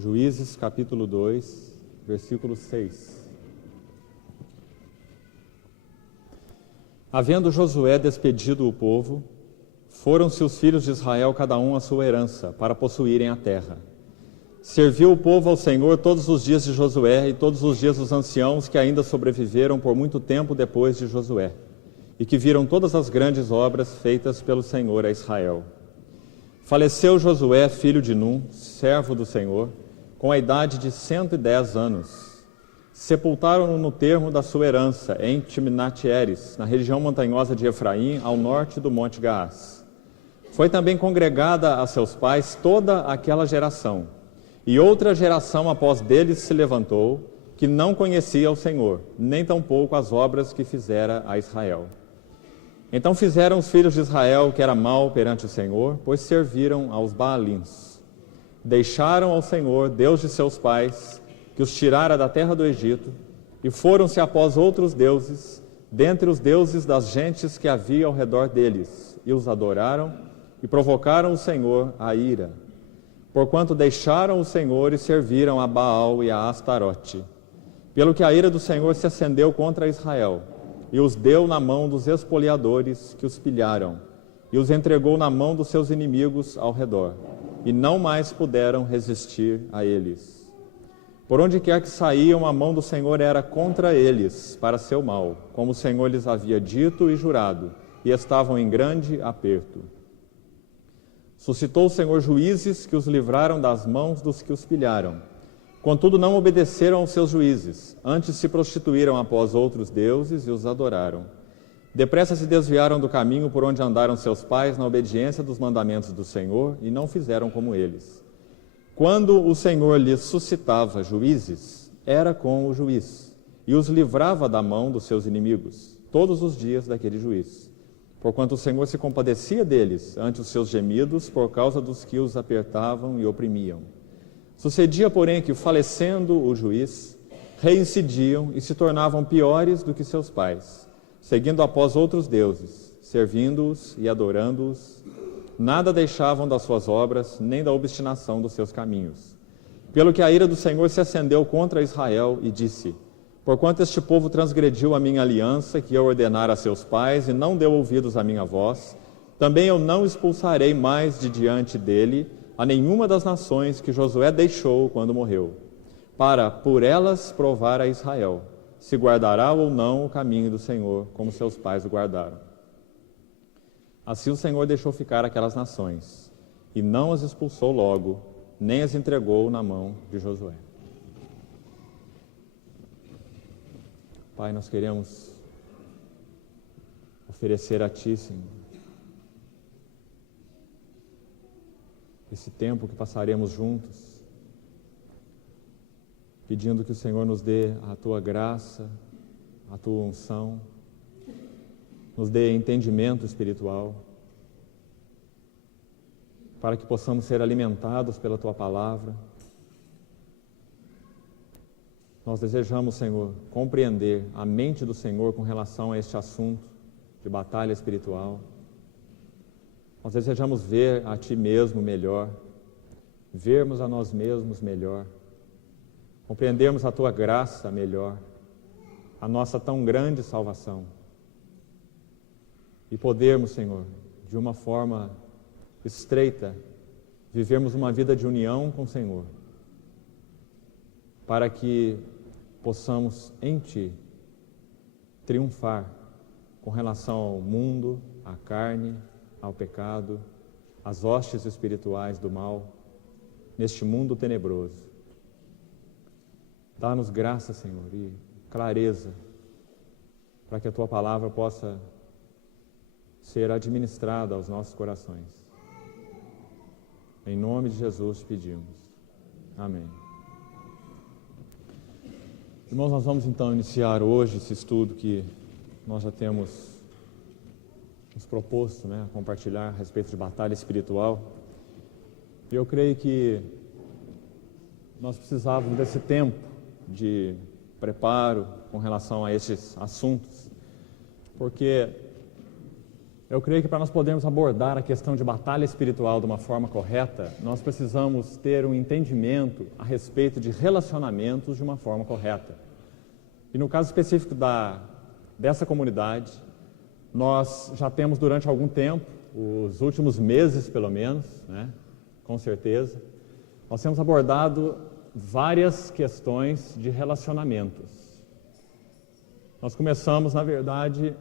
Juízes capítulo 2, versículo 6. Havendo Josué despedido o povo, foram-se os filhos de Israel cada um à sua herança, para possuírem a terra. Serviu o povo ao Senhor todos os dias de Josué e todos os dias dos anciãos que ainda sobreviveram por muito tempo depois de Josué, e que viram todas as grandes obras feitas pelo Senhor a Israel. Faleceu Josué, filho de Num, servo do Senhor, com a idade de 110 anos. Sepultaram-no no termo da sua herança, em Timnat-Heres, na região montanhosa de Efraim, ao norte do Monte Gaás. Foi também congregada a seus pais toda aquela geração, e outra geração após deles se levantou, que não conhecia o Senhor, nem tampouco as obras que fizera a Israel. Então fizeram os filhos de Israel o que era mal perante o Senhor, pois serviram aos Baalins. Deixaram ao Senhor, Deus de seus pais, que os tirara da terra do Egito, e foram-se após outros deuses, dentre os deuses das gentes que havia ao redor deles, e os adoraram, e provocaram o Senhor a ira, porquanto deixaram o Senhor e serviram a Baal e a Astarote. Pelo que a ira do Senhor se acendeu contra Israel, e os deu na mão dos espoliadores que os pilharam, e os entregou na mão dos seus inimigos ao redor, e não mais puderam resistir a eles. Por onde quer que saíam, a mão do Senhor era contra eles, para seu mal, como o Senhor lhes havia dito e jurado, e estavam em grande aperto. Suscitou o Senhor juízes que os livraram das mãos dos que os pilharam. Contudo, não obedeceram aos seus juízes, antes se prostituíram após outros deuses e os adoraram. Depressa se desviaram do caminho por onde andaram seus pais na obediência dos mandamentos do Senhor, e não fizeram como eles. Quando o Senhor lhes suscitava juízes, era com o juiz, e os livrava da mão dos seus inimigos, todos os dias daquele juiz. Porquanto o Senhor se compadecia deles ante os seus gemidos, por causa dos que os apertavam e oprimiam. Sucedia, porém, que, falecendo o juiz, reincidiam e se tornavam piores do que seus pais, seguindo após outros deuses, servindo-os e adorando-os. Nada deixavam das suas obras, nem da obstinação dos seus caminhos. Pelo que a ira do Senhor se acendeu contra Israel e disse: porquanto este povo transgrediu a minha aliança, que eu ordenara a seus pais, e não deu ouvidos à minha voz, também eu não expulsarei mais de diante dele a nenhuma das nações que Josué deixou quando morreu, para por elas provar a Israel, se guardará ou não o caminho do Senhor, como seus pais o guardaram. Assim o Senhor deixou ficar aquelas nações, e não as expulsou logo, nem as entregou na mão de Josué. Pai, nós queremos oferecer a Ti, Senhor, esse tempo que passaremos juntos, pedindo que o Senhor nos dê a Tua graça, a Tua unção, nos dê entendimento espiritual, para que possamos ser alimentados pela Tua palavra. Nós desejamos, Senhor, compreender a mente do Senhor com relação a este assunto de batalha espiritual. Nós desejamos ver a Ti mesmo melhor, vermos a nós mesmos melhor, compreendermos a Tua graça melhor, a nossa tão grande salvação, e podermos, Senhor, de uma forma estreita, vivermos uma vida de união com o Senhor, para que possamos em Ti triunfar com relação ao mundo, à carne, ao pecado, às hostes espirituais do mal, neste mundo tenebroso. Dá-nos graça, Senhor, e clareza, para que a Tua palavra possa ser administrada aos nossos corações. Em nome de Jesus pedimos. Amém. Irmãos, nós vamos então iniciar hoje esse estudo que nós já temos nos proposto, a compartilhar a respeito de batalha espiritual. E eu creio que nós precisávamos desse tempo de preparo com relação a esses assuntos, porque Eu creio que para nós podermos abordar a questão de batalha espiritual de uma forma correta, nós precisamos ter um entendimento a respeito de relacionamentos de uma forma correta. E no caso específico dessa comunidade, nós já temos durante algum tempo, os últimos meses pelo menos, né, com certeza, nós temos abordado várias questões de relacionamentos. Nós começamos, na verdade,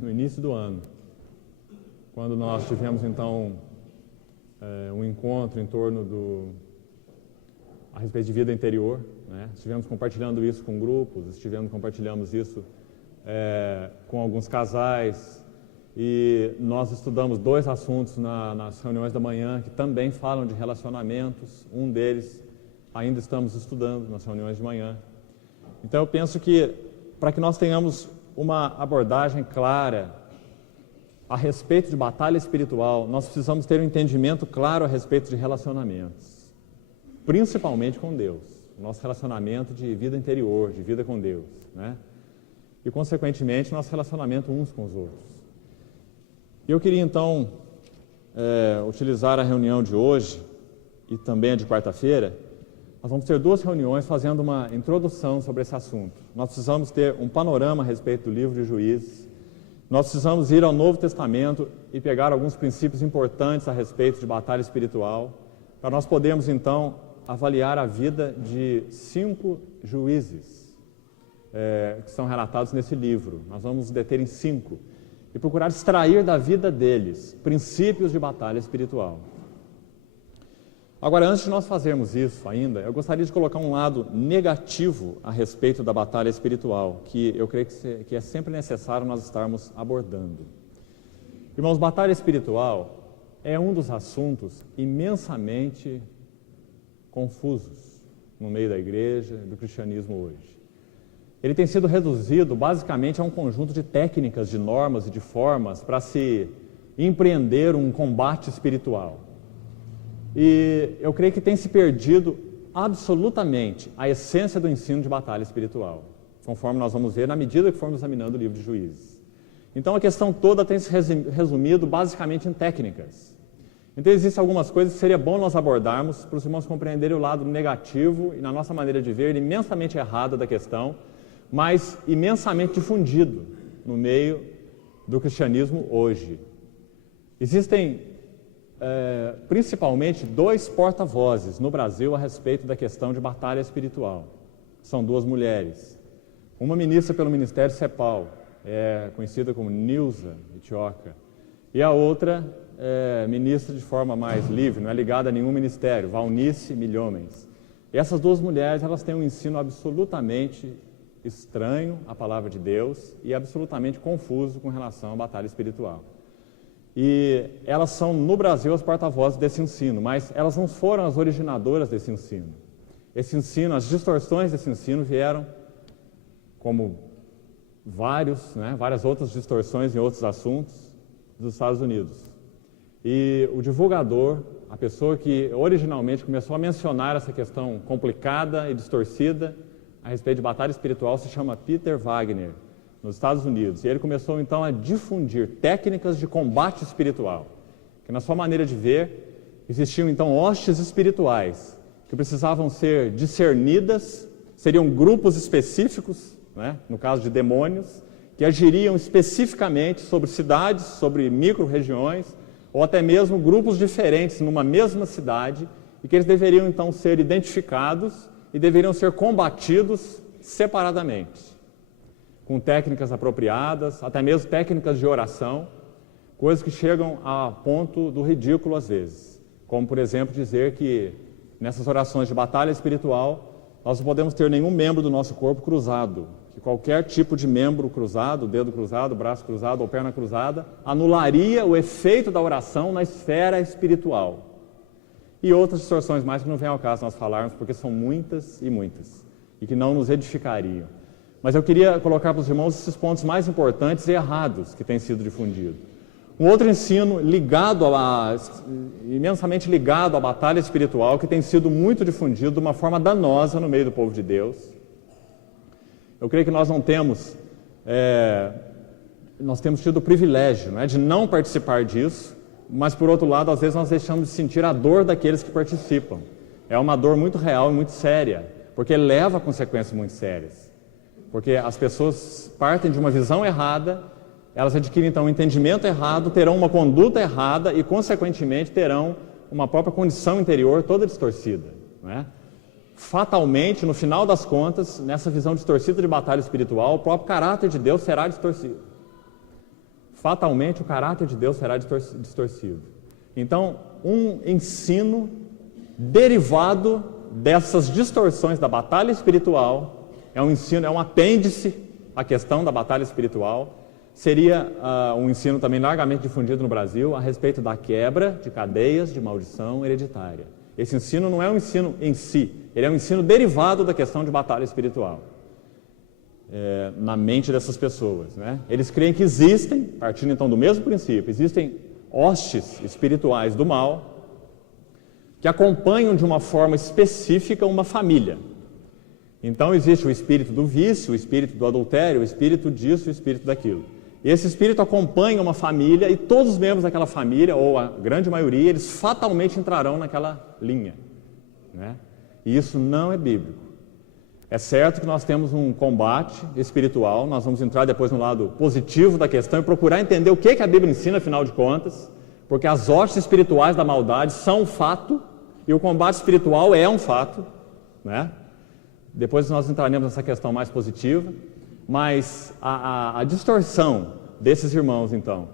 no início do ano, quando nós tivemos, então, um encontro em torno a respeito de vida interior, né? Estivemos compartilhando isso com grupos, compartilhamos isso com alguns casais, e nós estudamos 2 assuntos nas reuniões da manhã que também falam de relacionamentos. Um deles ainda estamos estudando nas reuniões de manhã. Então eu penso que para que nós tenhamos uma abordagem clara a respeito de batalha espiritual, nós precisamos ter um entendimento claro a respeito de relacionamentos, principalmente com Deus, nosso relacionamento de vida interior, de vida com Deus, né? E consequentemente nosso relacionamento uns com os outros. E eu queria então utilizar a reunião de hoje e também a de quarta-feira. Nós vamos ter 2 reuniões fazendo uma introdução sobre esse assunto. Nós precisamos ter um panorama a respeito do livro de Juízes. Nós precisamos ir ao Novo Testamento e pegar alguns princípios importantes a respeito de batalha espiritual, para nós podermos então avaliar a vida de 5 juízes que são relatados nesse livro. Nós vamos nos deter em 5 e procurar extrair da vida deles princípios de batalha espiritual. Agora, antes de nós fazermos isso ainda, eu gostaria de colocar um lado negativo a respeito da batalha espiritual, que eu creio que é sempre necessário nós estarmos abordando. Irmãos, batalha espiritual é um dos assuntos imensamente confusos no meio da igreja, do cristianismo hoje. Ele tem sido reduzido basicamente a um conjunto de técnicas, de normas e de formas para se empreender um combate espiritual. E eu creio que tem se perdido absolutamente a essência do ensino de batalha espiritual, conforme nós vamos ver na medida que formos examinando o livro de Juízes. Então a questão toda tem se resumido basicamente em técnicas. Então existem algumas coisas que seria bom nós abordarmos para os irmãos compreenderem o lado negativo e, na nossa maneira de ver, imensamente errado da questão, mas imensamente difundido no meio do cristianismo hoje. Existem principalmente 2 porta-vozes no Brasil a respeito da questão de batalha espiritual. São 2 mulheres. Uma ministra pelo Ministério CEPAL, conhecida como Nilza Itioca, e a outra ministra de forma mais livre, não é ligada a nenhum ministério, Valnice Milhomens. E essas 2 mulheres, elas têm um ensino absolutamente estranho à palavra de Deus e absolutamente confuso com relação à batalha espiritual. E elas são, no Brasil, as porta-vozes desse ensino, mas elas não foram as originadoras desse ensino. Esse ensino, as distorções desse ensino vieram, como várias outras distorções em outros assuntos, dos Estados Unidos. E o divulgador, a pessoa que originalmente começou a mencionar essa questão complicada e distorcida a respeito de batalha espiritual, se chama Peter Wagner, nos Estados Unidos. E ele começou então a difundir técnicas de combate espiritual, que na sua maneira de ver, existiam então hostes espirituais que precisavam ser discernidas, seriam grupos específicos, né, no caso de demônios, que agiriam especificamente sobre cidades, sobre micro-regiões, ou até mesmo grupos diferentes numa mesma cidade, e que eles deveriam então ser identificados e deveriam ser combatidos separadamente, com técnicas apropriadas, até mesmo técnicas de oração, coisas que chegam a ponto do ridículo às vezes, como por exemplo dizer que nessas orações de batalha espiritual nós não podemos ter nenhum membro do nosso corpo cruzado, que qualquer tipo de membro cruzado, dedo cruzado, braço cruzado ou perna cruzada, anularia o efeito da oração na esfera espiritual. E outras distorções mais que não vem ao caso nós falarmos, porque são muitas e que não nos edificariam. Mas eu queria colocar para os irmãos esses pontos mais importantes e errados que têm sido difundidos. Um outro ensino imensamente ligado à batalha espiritual, que tem sido muito difundido de uma forma danosa no meio do povo de Deus. Eu creio que nós não temos nós temos tido o privilégio, né, de não participar disso, mas, por outro lado, às vezes nós deixamos de sentir a dor daqueles que participam. É uma dor muito real e muito séria, porque leva a consequências muito sérias. Porque as pessoas partem de uma visão errada, elas adquirem, então, um entendimento errado, terão uma conduta errada e, consequentemente, terão uma própria condição interior toda distorcida, né? Fatalmente, no final das contas, nessa visão distorcida de batalha espiritual, o próprio caráter de Deus será distorcido. Fatalmente, o caráter de Deus será distorcido. Então, um ensino derivado dessas distorções da batalha espiritual, é um ensino, é um apêndice à questão da batalha espiritual, seria um ensino também largamente difundido no Brasil a respeito da quebra de cadeias de maldição hereditária. Esse ensino não é um ensino em si, ele é um ensino derivado da questão de batalha espiritual, na mente dessas pessoas, né? Eles creem que existem, partindo então do mesmo princípio, existem hostes espirituais do mal que acompanham de uma forma específica uma família. Então existe o espírito do vício, o espírito do adultério, o espírito disso, o espírito daquilo. E esse espírito acompanha uma família e todos os membros daquela família, ou a grande maioria, eles fatalmente entrarão naquela linha, né? E isso não é bíblico. É certo que nós temos um combate espiritual, nós vamos entrar depois no lado positivo da questão e procurar entender o que a Bíblia ensina, afinal de contas, porque as hostes espirituais da maldade são um fato e o combate espiritual é um fato, né? Depois nós entraremos nessa questão mais positiva, mas a distorção desses irmãos, então,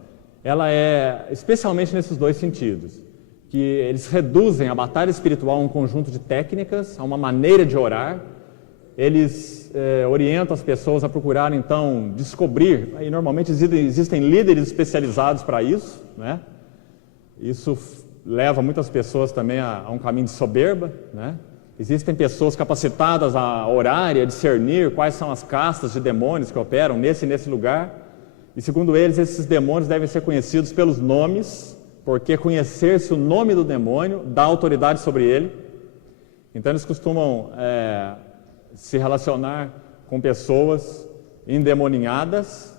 ela é especialmente nesses dois sentidos, que eles reduzem a batalha espiritual a um conjunto de técnicas, a uma maneira de orar, eles orientam as pessoas a procurar, então, descobrir, e normalmente existem líderes especializados para isso, né? Isso leva muitas pessoas também a um caminho de soberba, né? Existem pessoas capacitadas a orar e a discernir quais são as castas de demônios que operam nesse e nesse lugar. E segundo eles, esses demônios devem ser conhecidos pelos nomes, porque conhecer-se o nome do demônio dá autoridade sobre ele. Então eles costumam se relacionar com pessoas endemoninhadas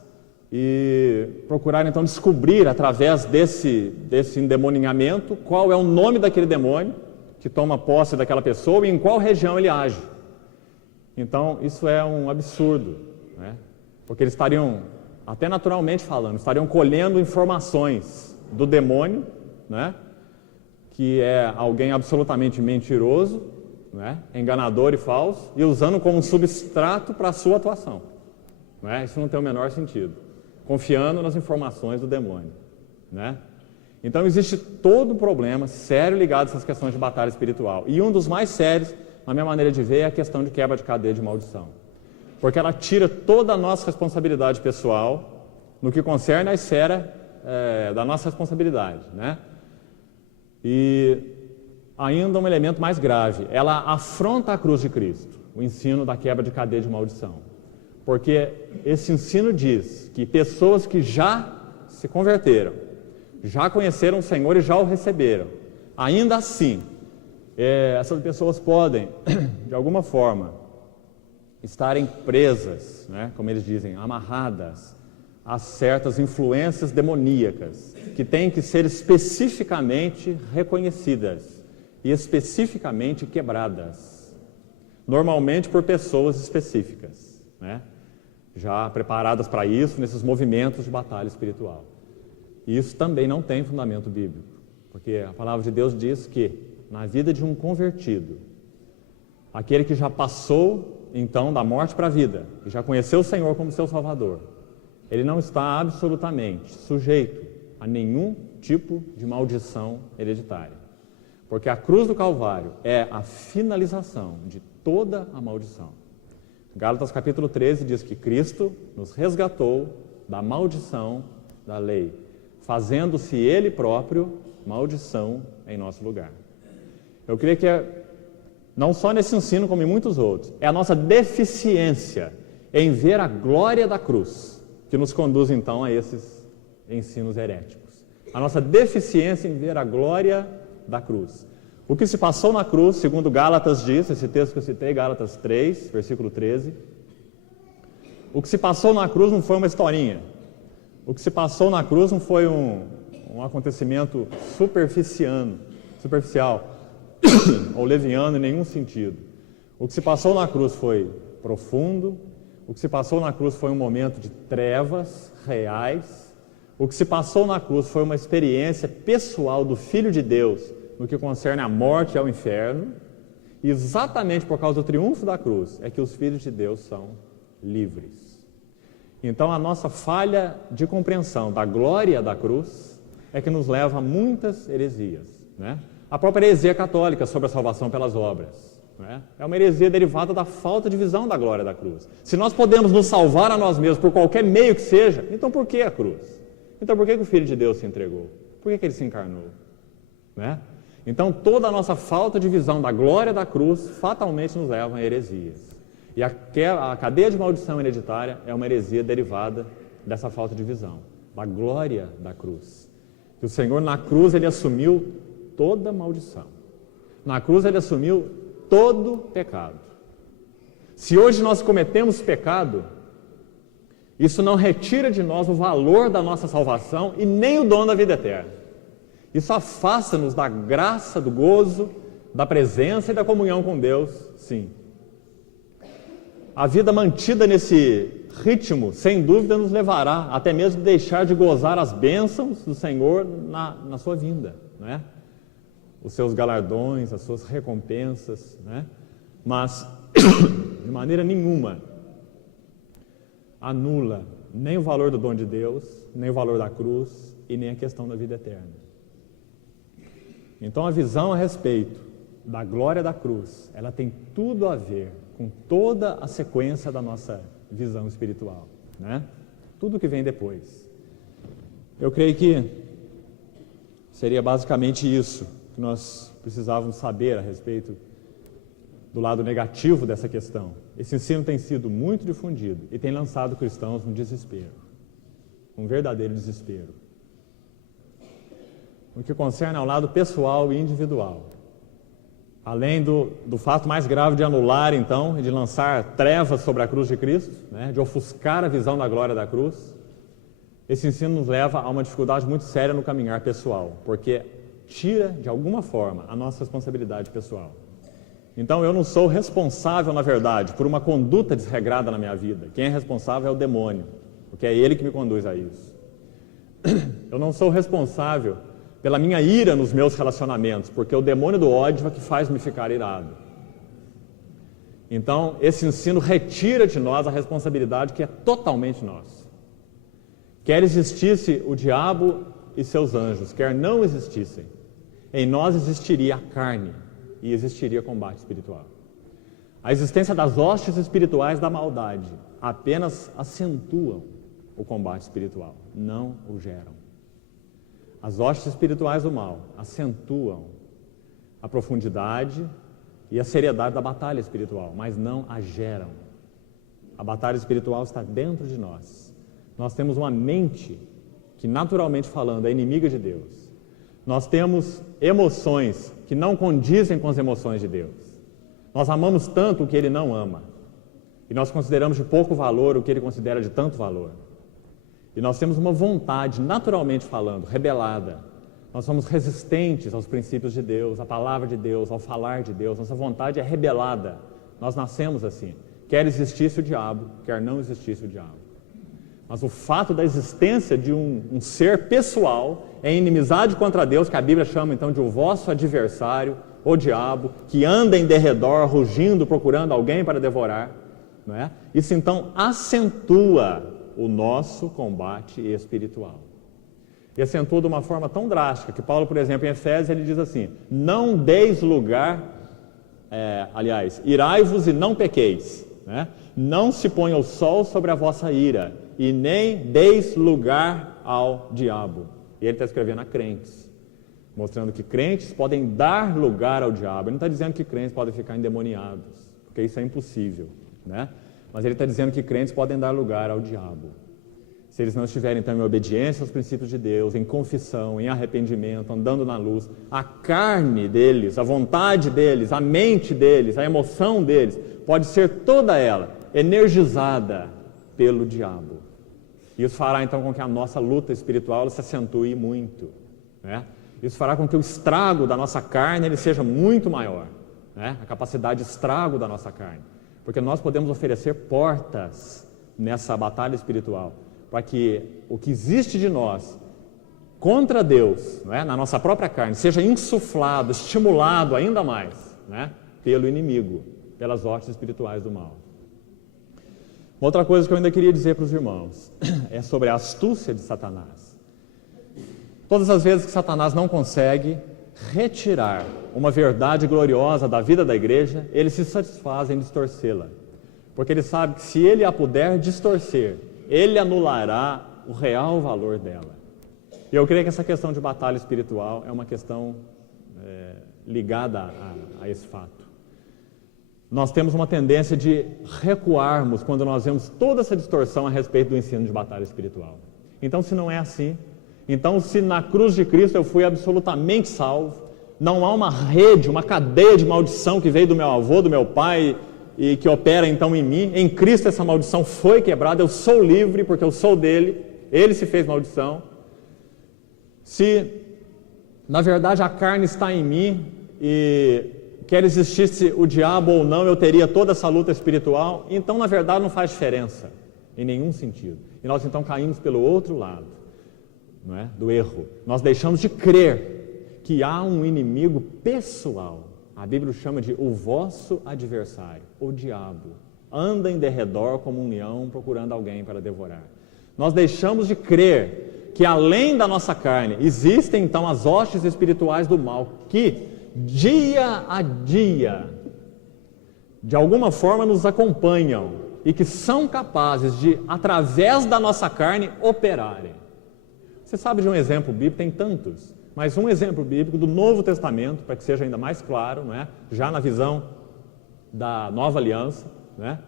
e procurar então descobrir através desse endemoninhamento qual é o nome daquele demônio que toma posse daquela pessoa e em qual região ele age. Então, isso é um absurdo, né? Porque eles estariam, até naturalmente falando, estariam colhendo informações do demônio, né? Que é alguém absolutamente mentiroso, né? Enganador e falso, e usando como um substrato para a sua atuação, né? Isso não tem o menor sentido. Confiando nas informações do demônio, né? Então existe todo um problema sério ligado a essas questões de batalha espiritual. E um dos mais sérios, na minha maneira de ver, é a questão de quebra de cadeia de maldição. Porque ela tira toda a nossa responsabilidade pessoal no que concerne a esfera da nossa responsabilidade, né? E ainda um elemento mais grave, ela afronta a cruz de Cristo, o ensino da quebra de cadeia de maldição. Porque esse ensino diz que pessoas que já se converteram, já conheceram o Senhor e já o receberam, ainda assim, essas pessoas podem, de alguma forma, estarem presas, né, como eles dizem, amarradas a certas influências demoníacas, que têm que ser especificamente reconhecidas e especificamente quebradas, normalmente por pessoas específicas, né, já preparadas para isso, nesses movimentos de batalha espiritual. E isso também não tem fundamento bíblico, porque a palavra de Deus diz que na vida de um convertido, aquele que já passou então da morte para a vida, que já conheceu o Senhor como seu Salvador, ele não está absolutamente sujeito a nenhum tipo de maldição hereditária, porque a cruz do Calvário é a finalização de toda a maldição. Gálatas capítulo 13 diz que Cristo nos resgatou da maldição da lei, fazendo-se Ele próprio maldição em nosso lugar. Eu creio que não só nesse ensino, como em muitos outros, é a nossa deficiência em ver a glória da cruz que nos conduz então a esses ensinos heréticos. A nossa deficiência em ver a glória da cruz. O que se passou na cruz, segundo Gálatas diz, esse texto que eu citei, Gálatas 3, versículo 13, o que se passou na cruz não foi uma historinha. O que se passou na cruz não foi um acontecimento superficial ou leviano em nenhum sentido. O que se passou na cruz foi profundo, o que se passou na cruz foi um momento de trevas reais, o que se passou na cruz foi uma experiência pessoal do Filho de Deus no que concerne à morte e ao inferno, e exatamente por causa do triunfo da cruz é que os filhos de Deus são livres. Então a nossa falha de compreensão da glória da cruz é que nos leva a muitas heresias, né? A própria heresia católica sobre a salvação pelas obras, né? É uma heresia derivada da falta de visão da glória da cruz. Se nós podemos nos salvar a nós mesmos por qualquer meio que seja, então por que a cruz? Então por que o Filho de Deus se entregou? Por que ele se encarnou? Né? Então toda a nossa falta de visão da glória da cruz fatalmente nos leva a heresias. E a cadeia de maldição hereditária é uma heresia derivada dessa falta de visão, da glória da cruz. Que o Senhor na cruz ele assumiu toda maldição. Na cruz ele assumiu todo pecado. Se hoje nós cometemos pecado, isso não retira de nós o valor da nossa salvação e nem o dom da vida eterna. Isso afasta-nos da graça, do gozo, da presença e da comunhão com Deus, sim. A vida mantida nesse ritmo, sem dúvida, nos levará até mesmo deixar de gozar as bênçãos do Senhor na sua vinda, né? Os seus galardões, as suas recompensas, né? Mas, de maneira nenhuma, anula nem o valor do dom de Deus, nem o valor da cruz e nem a questão da vida eterna. Então a visão a respeito da glória da cruz, ela tem tudo a ver com toda a sequência da nossa visão espiritual, né? Tudo que vem depois. Eu creio que seria basicamente isso que nós precisávamos saber a respeito do lado negativo dessa questão. Esse ensino tem sido muito difundido e tem lançado cristãos num desespero, um verdadeiro desespero. No que concerne ao lado pessoal e individual, além do fato mais grave de anular, então, e de lançar trevas sobre a cruz de Cristo, né, de ofuscar a visão da glória da cruz, esse ensino nos leva a uma dificuldade muito séria no caminhar pessoal, porque tira, de alguma forma, a nossa responsabilidade pessoal. Então, eu não sou responsável, na verdade, por uma conduta desregrada na minha vida. Quem é responsável é o demônio, porque é ele que me conduz a isso. Eu não sou responsável pela minha ira nos meus relacionamentos, porque o demônio do ódio é que faz me ficar irado. Então, esse ensino retira de nós a responsabilidade que é totalmente nossa. Quer existisse o diabo e seus anjos, quer não existissem, em nós existiria a carne e existiria combate espiritual. A existência das hostes espirituais da maldade apenas acentuam o combate espiritual, não o geram. As hostes espirituais do mal acentuam a profundidade e a seriedade da batalha espiritual, mas não a geram. A batalha espiritual está dentro de nós. Nós temos uma mente que, naturalmente falando, é inimiga de Deus. Nós temos emoções que não condizem com as emoções de Deus. Nós amamos tanto o que Ele não ama. E nós consideramos de pouco valor o que Ele considera de tanto valor. E nós temos uma vontade, naturalmente falando, rebelada. Nós somos resistentes aos princípios de Deus, à palavra de Deus, ao falar de Deus. Nossa vontade é rebelada. Nós nascemos assim. Quer existisse o diabo, quer não existisse o diabo. Mas o fato da existência de um ser pessoal em inimizade contra Deus, que a Bíblia chama então de o vosso adversário, o diabo, que anda em derredor, rugindo, procurando alguém para devorar, não é? Isso então acentua o nosso combate espiritual. E acentua de uma forma tão drástica que Paulo, por exemplo, em Efésios, ele diz assim: não deis lugar, irai-vos e não pequeis, né? Não se ponha o sol sobre a vossa ira, e nem deis lugar ao diabo. E ele está escrevendo a crentes, mostrando que crentes podem dar lugar ao diabo. Ele não está dizendo que crentes podem ficar endemoniados, porque isso é impossível, né? Mas ele está dizendo que crentes podem dar lugar ao diabo. Se eles não estiverem, então, em obediência aos princípios de Deus, em confissão, em arrependimento, andando na luz, a carne deles, a vontade deles, a mente deles, a emoção deles, pode ser toda ela energizada pelo diabo. Isso fará então com que a nossa luta espiritual se acentue muito, né? Isso fará com que o estrago da nossa carne ele seja muito maior, né? A capacidade de estrago da nossa carne. Porque nós podemos oferecer portas nessa batalha espiritual para que o que existe de nós contra Deus, né, na nossa própria carne, seja insuflado, estimulado ainda mais, né, pelo inimigo, pelas hostes espirituais do mal. Uma outra coisa que eu ainda queria dizer para os irmãos é sobre a astúcia de Satanás. Todas as vezes que Satanás não consegue retirar uma verdade gloriosa da vida da igreja, ele se satisfaz em distorcê-la. Porque ele sabe que se ele a puder distorcer, ele anulará o real valor dela. E eu creio que essa questão de batalha espiritual é uma questão ligada a esse fato. Nós temos uma tendência de recuarmos quando nós vemos toda essa distorsão a respeito do ensino de batalha espiritual. Então, se não é assim, então se na cruz de Cristo eu fui absolutamente salvo, não há uma rede, uma cadeia de maldição que veio do meu avô, do meu pai e que opera então em mim, em Cristo essa maldição foi quebrada, eu sou livre porque eu sou dele, ele se fez maldição. Se na verdade a carne está em mim e quer existisse o diabo ou não, eu teria toda essa luta espiritual, então na verdade não faz diferença em nenhum sentido. E nós então caímos pelo outro lado, não é? Do erro. Nós deixamos de crer que há um inimigo pessoal. A Bíblia chama de o vosso adversário, o diabo. Anda em derredor como um leão procurando alguém para devorar. Nós deixamos de crer que além da nossa carne existem então as hostes espirituais do mal que dia a dia de alguma forma nos acompanham e que são capazes de, através da nossa carne, operarem. Você sabe de um exemplo bíblico, tem tantos, mas um exemplo bíblico do Novo Testamento, para que seja ainda mais claro, não é? Já na visão da Nova Aliança, né?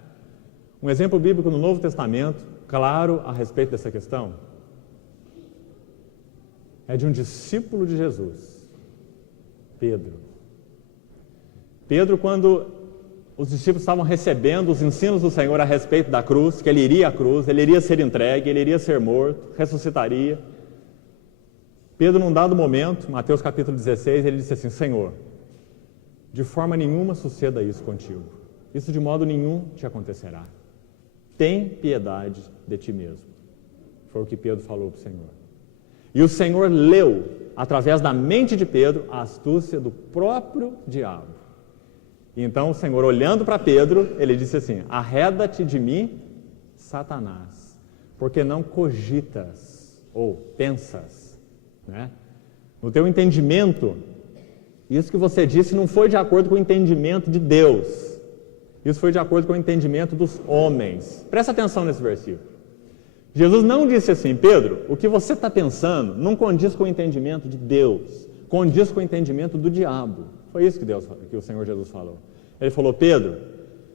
Um exemplo bíblico no Novo Testamento, claro a respeito dessa questão, é de um discípulo de Jesus, Pedro. Pedro, quando os discípulos estavam recebendo os ensinos do Senhor a respeito da cruz, que ele iria à cruz, ele iria ser entregue, ele iria ser morto, ressuscitaria. Pedro, num dado momento, Mateus capítulo 16, ele disse assim: Senhor, de forma nenhuma suceda isso contigo. Isso de modo nenhum te acontecerá. Tem piedade de ti mesmo. Foi o que Pedro falou para o Senhor. E o Senhor leu, através da mente de Pedro, a astúcia do próprio diabo. E então o Senhor, olhando para Pedro, ele disse assim: arreda-te de mim, Satanás, porque não cogitas ou pensas, né? No teu entendimento, isso que você disse não foi de acordo com o entendimento de Deus. Isso foi de acordo com o entendimento dos homens. Presta atenção nesse versículo. Jesus não disse assim: Pedro, o que você está pensando não condiz com o entendimento de Deus, condiz com o entendimento do diabo. Foi isso que o Senhor Jesus falou. Ele falou: Pedro,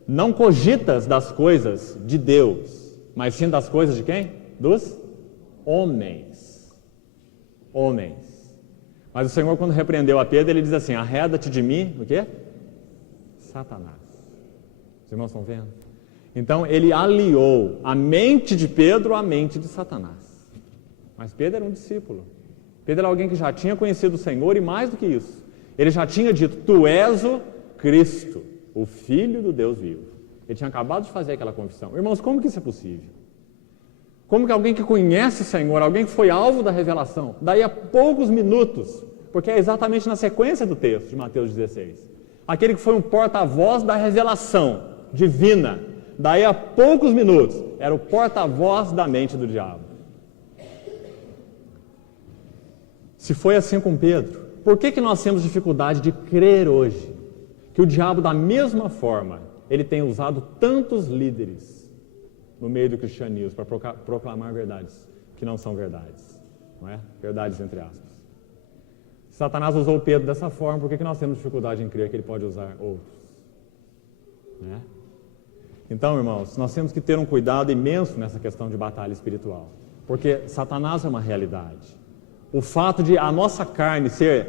não cogitas das coisas de Deus, mas sim das coisas de quem? Dos homens. Homens. Mas o Senhor, quando repreendeu a Pedro, ele diz assim: arreda-te de mim, o quê? Satanás. Os irmãos estão vendo? Então, ele aliou a mente de Pedro à mente de Satanás. Mas Pedro era um discípulo. Pedro era alguém que já tinha conhecido o Senhor e mais do que isso. Ele já tinha dito: tu és o Cristo, o Filho do Deus vivo. Ele tinha acabado de fazer aquela confissão. Irmãos, como que isso é possível? Como que alguém que conhece o Senhor, alguém que foi alvo da revelação, daí a poucos minutos, porque é exatamente na sequência do texto de Mateus 16, aquele que foi um porta-voz da revelação divina, daí a poucos minutos, era o porta-voz da mente do diabo. Se foi assim com Pedro, por que nós temos dificuldade de crer hoje que o diabo, da mesma forma, ele tem usado tantos líderes no meio do cristianismo para proclamar verdades que não são verdades, não é? Verdades entre aspas. Se Satanás usou Pedro dessa forma, por que nós temos dificuldade em crer que ele pode usar outros? Né? Então, irmãos, nós temos que ter um cuidado imenso nessa questão de batalha espiritual, porque Satanás é uma realidade. O fato de a nossa carne ser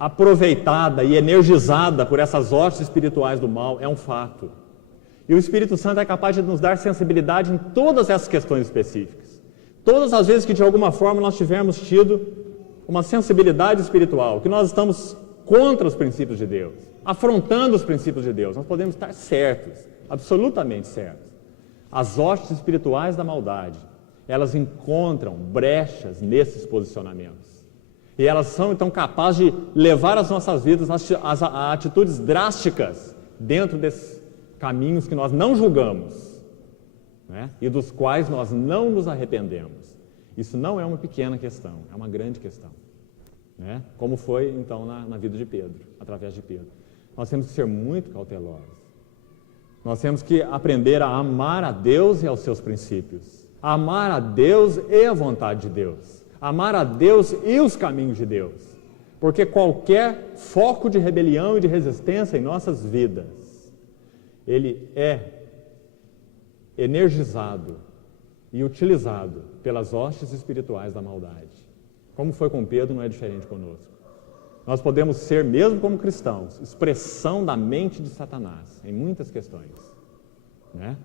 aproveitada e energizada por essas hostes espirituais do mal é um fato. E o Espírito Santo é capaz de nos dar sensibilidade em todas essas questões específicas. Todas as vezes que de alguma forma nós tivermos tido uma sensibilidade espiritual, que nós estamos contra os princípios de Deus, afrontando os princípios de Deus, nós podemos estar certos, absolutamente certos. As hostes espirituais da maldade, elas encontram brechas nesses posicionamentos. E elas são então capazes de levar as nossas vidas a atitudes drásticas dentro desses caminhos que nós não julgamos, né? E dos quais nós não nos arrependemos. Isso não é uma pequena questão, é uma grande questão, né? Como foi então na vida de Pedro, através de Pedro. Nós temos que ser muito cautelosos. Nós temos que aprender a amar a Deus e aos seus princípios, a amar a Deus e a vontade de Deus, amar a Deus e os caminhos de Deus, porque qualquer foco de rebelião e de resistência em nossas vidas, ele é energizado e utilizado pelas hostes espirituais da maldade. Como foi com Pedro, não é diferente conosco. Nós podemos ser, mesmo como cristãos, expressão da mente de Satanás em muitas questões, né?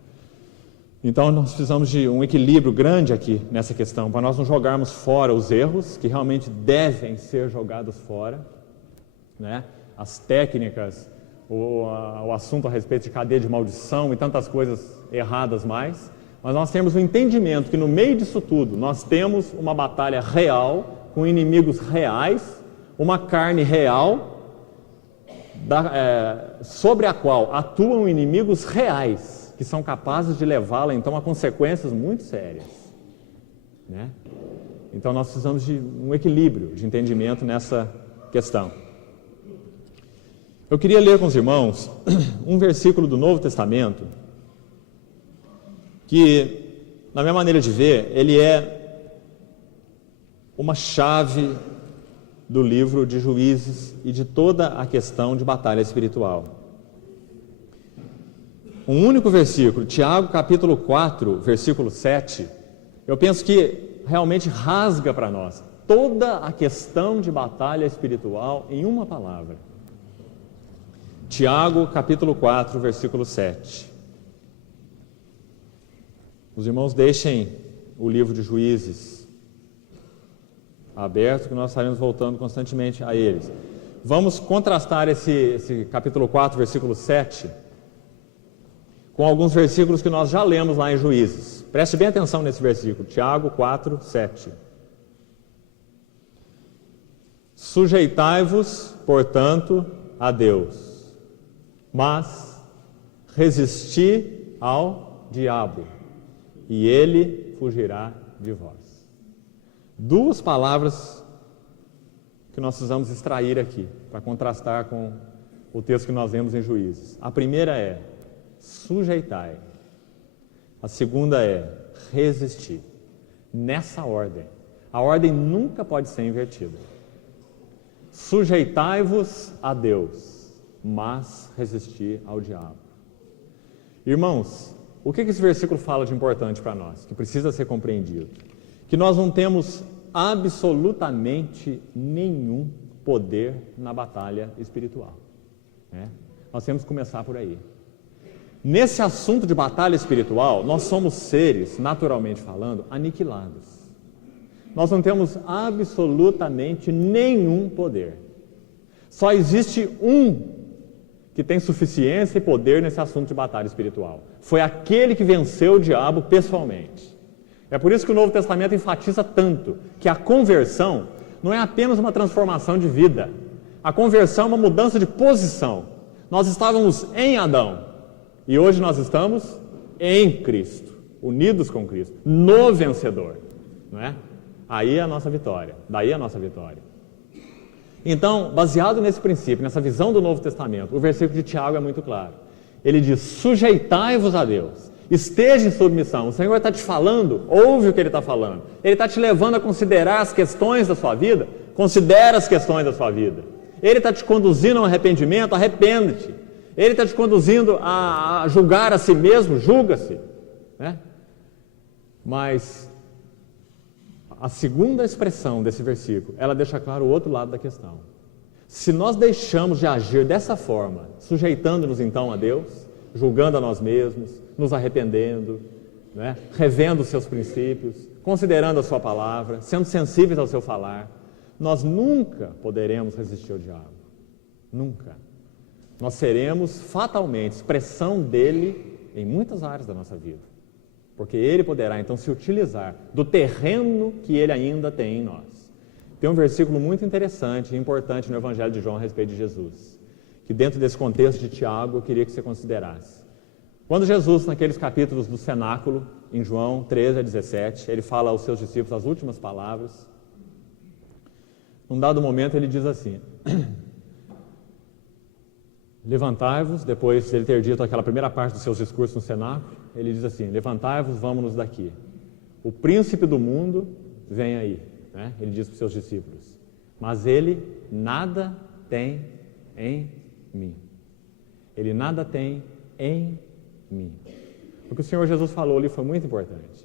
Então nós precisamos de um equilíbrio grande aqui nessa questão, para nós não jogarmos fora os erros que realmente devem ser jogados fora, né? As técnicas, o assunto a respeito de cadeia de maldição e tantas coisas erradas mais, mas nós temos o entendimento que no meio disso tudo nós temos uma batalha real, com inimigos reais, uma carne real, sobre a qual atuam inimigos reais, que são capazes de levá-la então a consequências muito sérias, né? Então nós precisamos de um equilíbrio de entendimento nessa questão. Eu queria ler com os irmãos um versículo do Novo Testamento que, na minha maneira de ver, ele é uma chave do livro de Juízes e de toda a questão de batalha espiritual. Um único versículo, Tiago capítulo 4, versículo 7, eu penso que realmente rasga para nós toda a questão de batalha espiritual em uma palavra. Tiago capítulo 4, versículo 7. Os irmãos deixem o livro de Juízes aberto, que nós estaremos voltando constantemente a eles. Vamos contrastar esse capítulo 4, versículo 7, com alguns versículos que nós já lemos lá em Juízes. Preste bem atenção nesse versículo, Tiago 4, 7. Sujeitai-vos, portanto, a Deus, mas resisti ao diabo, e ele fugirá de vós. Duas palavras que nós precisamos extrair aqui, para contrastar com o texto que nós lemos em Juízes. A primeira é sujeitai. A segunda é resistir. Nessa ordem. A ordem nunca pode ser invertida. Sujeitai-vos a Deus, mas resistir ao diabo. Irmãos, o que esse versículo fala de importante para nós, que precisa ser compreendido? Que nós não temos absolutamente nenhum poder na batalha espiritual, né? Nós temos que começar por aí. Nesse assunto de batalha espiritual, nós somos seres, naturalmente falando, aniquilados. Nós não temos absolutamente nenhum poder. Só existe um que tem suficiência e poder nesse assunto de batalha espiritual. Foi aquele que venceu o diabo pessoalmente. É por isso que o Novo Testamento enfatiza tanto que a conversão não é apenas uma transformação de vida. A conversão é uma mudança de posição. Nós estávamos em Adão e hoje nós estamos em Cristo, unidos com Cristo, no vencedor, não é? Aí é a nossa vitória, daí a nossa vitória. Então, baseado nesse princípio, nessa visão do Novo Testamento, o versículo de Tiago é muito claro. Ele diz, sujeitai-vos a Deus, esteja em submissão. O Senhor está te falando, ouve o que Ele está falando. Ele está te levando a considerar as questões da sua vida, considera as questões da sua vida. Ele está te conduzindo a um arrependimento, arrepende-te. Ele está te conduzindo a julgar a si mesmo, julga-se, né? Mas a segunda expressão desse versículo, ela deixa claro o outro lado da questão. Se nós deixamos de agir dessa forma, sujeitando-nos então a Deus, julgando a nós mesmos, nos arrependendo, né? Revendo os seus princípios, considerando a sua palavra, sendo sensíveis ao seu falar, nós nunca poderemos resistir ao diabo. Nunca. Nós seremos fatalmente expressão dele em muitas áreas da nossa vida. Porque ele poderá então se utilizar do terreno que ele ainda tem em nós. Tem um versículo muito interessante e importante no Evangelho de João a respeito de Jesus, que dentro desse contexto de Tiago eu queria que você considerasse. Quando Jesus, naqueles capítulos do cenáculo, em João 13 a 17, ele fala aos seus discípulos as últimas palavras. Num dado momento ele diz assim: levantai-vos, depois de ele ter dito aquela primeira parte dos seus discursos no cenáculo, ele diz assim: levantai-vos, vamos-nos daqui. O príncipe do mundo vem aí, né? Ele diz para os seus discípulos, mas ele nada tem em mim. Ele nada tem em mim. O que o Senhor Jesus falou ali foi muito importante.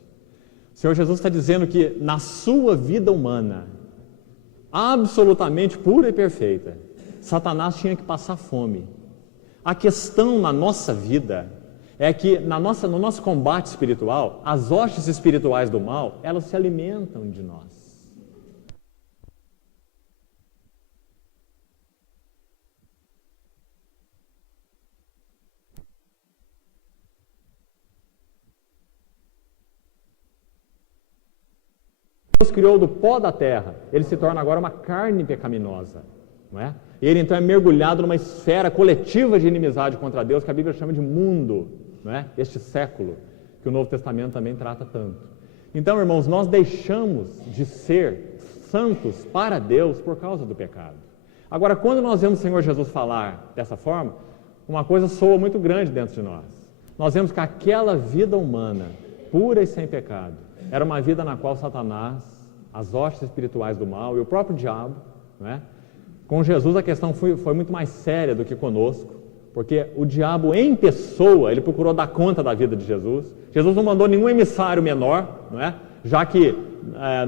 O Senhor Jesus está dizendo que na sua vida humana, absolutamente pura e perfeita, Satanás tinha que passar fome. A questão na nossa vida é que no nosso combate espiritual, as hostes espirituais do mal, elas se alimentam de nós. Deus criou do pó da terra, ele se torna agora uma carne pecaminosa, não é? E ele então é mergulhado numa esfera coletiva de inimizade contra Deus, que a Bíblia chama de mundo, não é? Este século, que o Novo Testamento também trata tanto. Então, irmãos, nós deixamos de ser santos para Deus por causa do pecado. Agora, quando nós vemos o Senhor Jesus falar dessa forma, uma coisa soa muito grande dentro de nós. Nós vemos que aquela vida humana, pura e sem pecado, era uma vida na qual Satanás, as hostes espirituais do mal e o próprio diabo, não é? Com Jesus a questão foi muito mais séria do que conosco, porque o diabo em pessoa, ele procurou dar conta da vida de Jesus. Jesus não mandou nenhum emissário menor, não é? Já que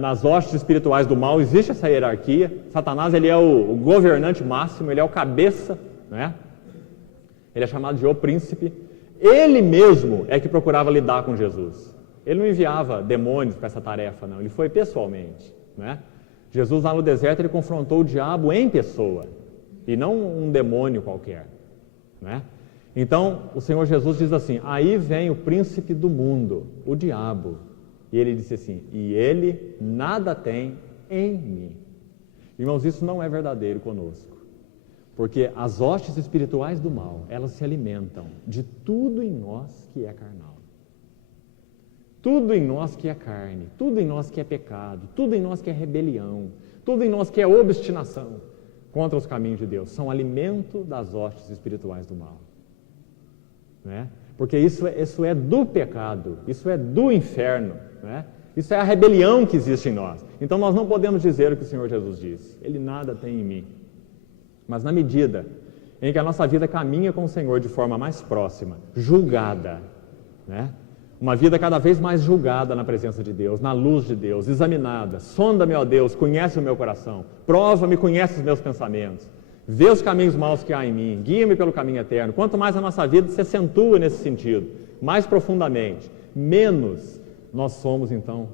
nas hostes espirituais do mal existe essa hierarquia. Satanás, ele é o governante máximo, ele é o cabeça, não é? Ele é chamado de o príncipe. Ele mesmo é que procurava lidar com Jesus. Ele não enviava demônios para essa tarefa, não. Ele foi pessoalmente, né? Jesus lá no deserto, ele confrontou o diabo em pessoa, e não um demônio qualquer, né? Então, o Senhor Jesus diz assim: aí vem o príncipe do mundo, o diabo. E ele disse assim: e ele nada tem em mim. Irmãos, isso não é verdadeiro conosco, porque as hostes espirituais do mal, elas se alimentam de tudo em nós que é carnal. Tudo em nós que é carne, tudo em nós que é pecado, tudo em nós que é rebelião, tudo em nós que é obstinação contra os caminhos de Deus, são alimento das hostes espirituais do mal, né? Porque isso é do pecado, isso é do inferno, né? Isso é a rebelião que existe em nós. Então nós não podemos dizer o que o Senhor Jesus disse: ele nada tem em mim. Mas na medida em que a nossa vida caminha com o Senhor de forma mais próxima, julgada, né? Uma vida cada vez mais julgada na presença de Deus, na luz de Deus, examinada. Sonda-me, ó Deus, conhece o meu coração. Prova-me, conhece os meus pensamentos. Vê os caminhos maus que há em mim. Guia-me pelo caminho eterno. Quanto mais a nossa vida se acentua nesse sentido, mais profundamente, menos nós somos, então,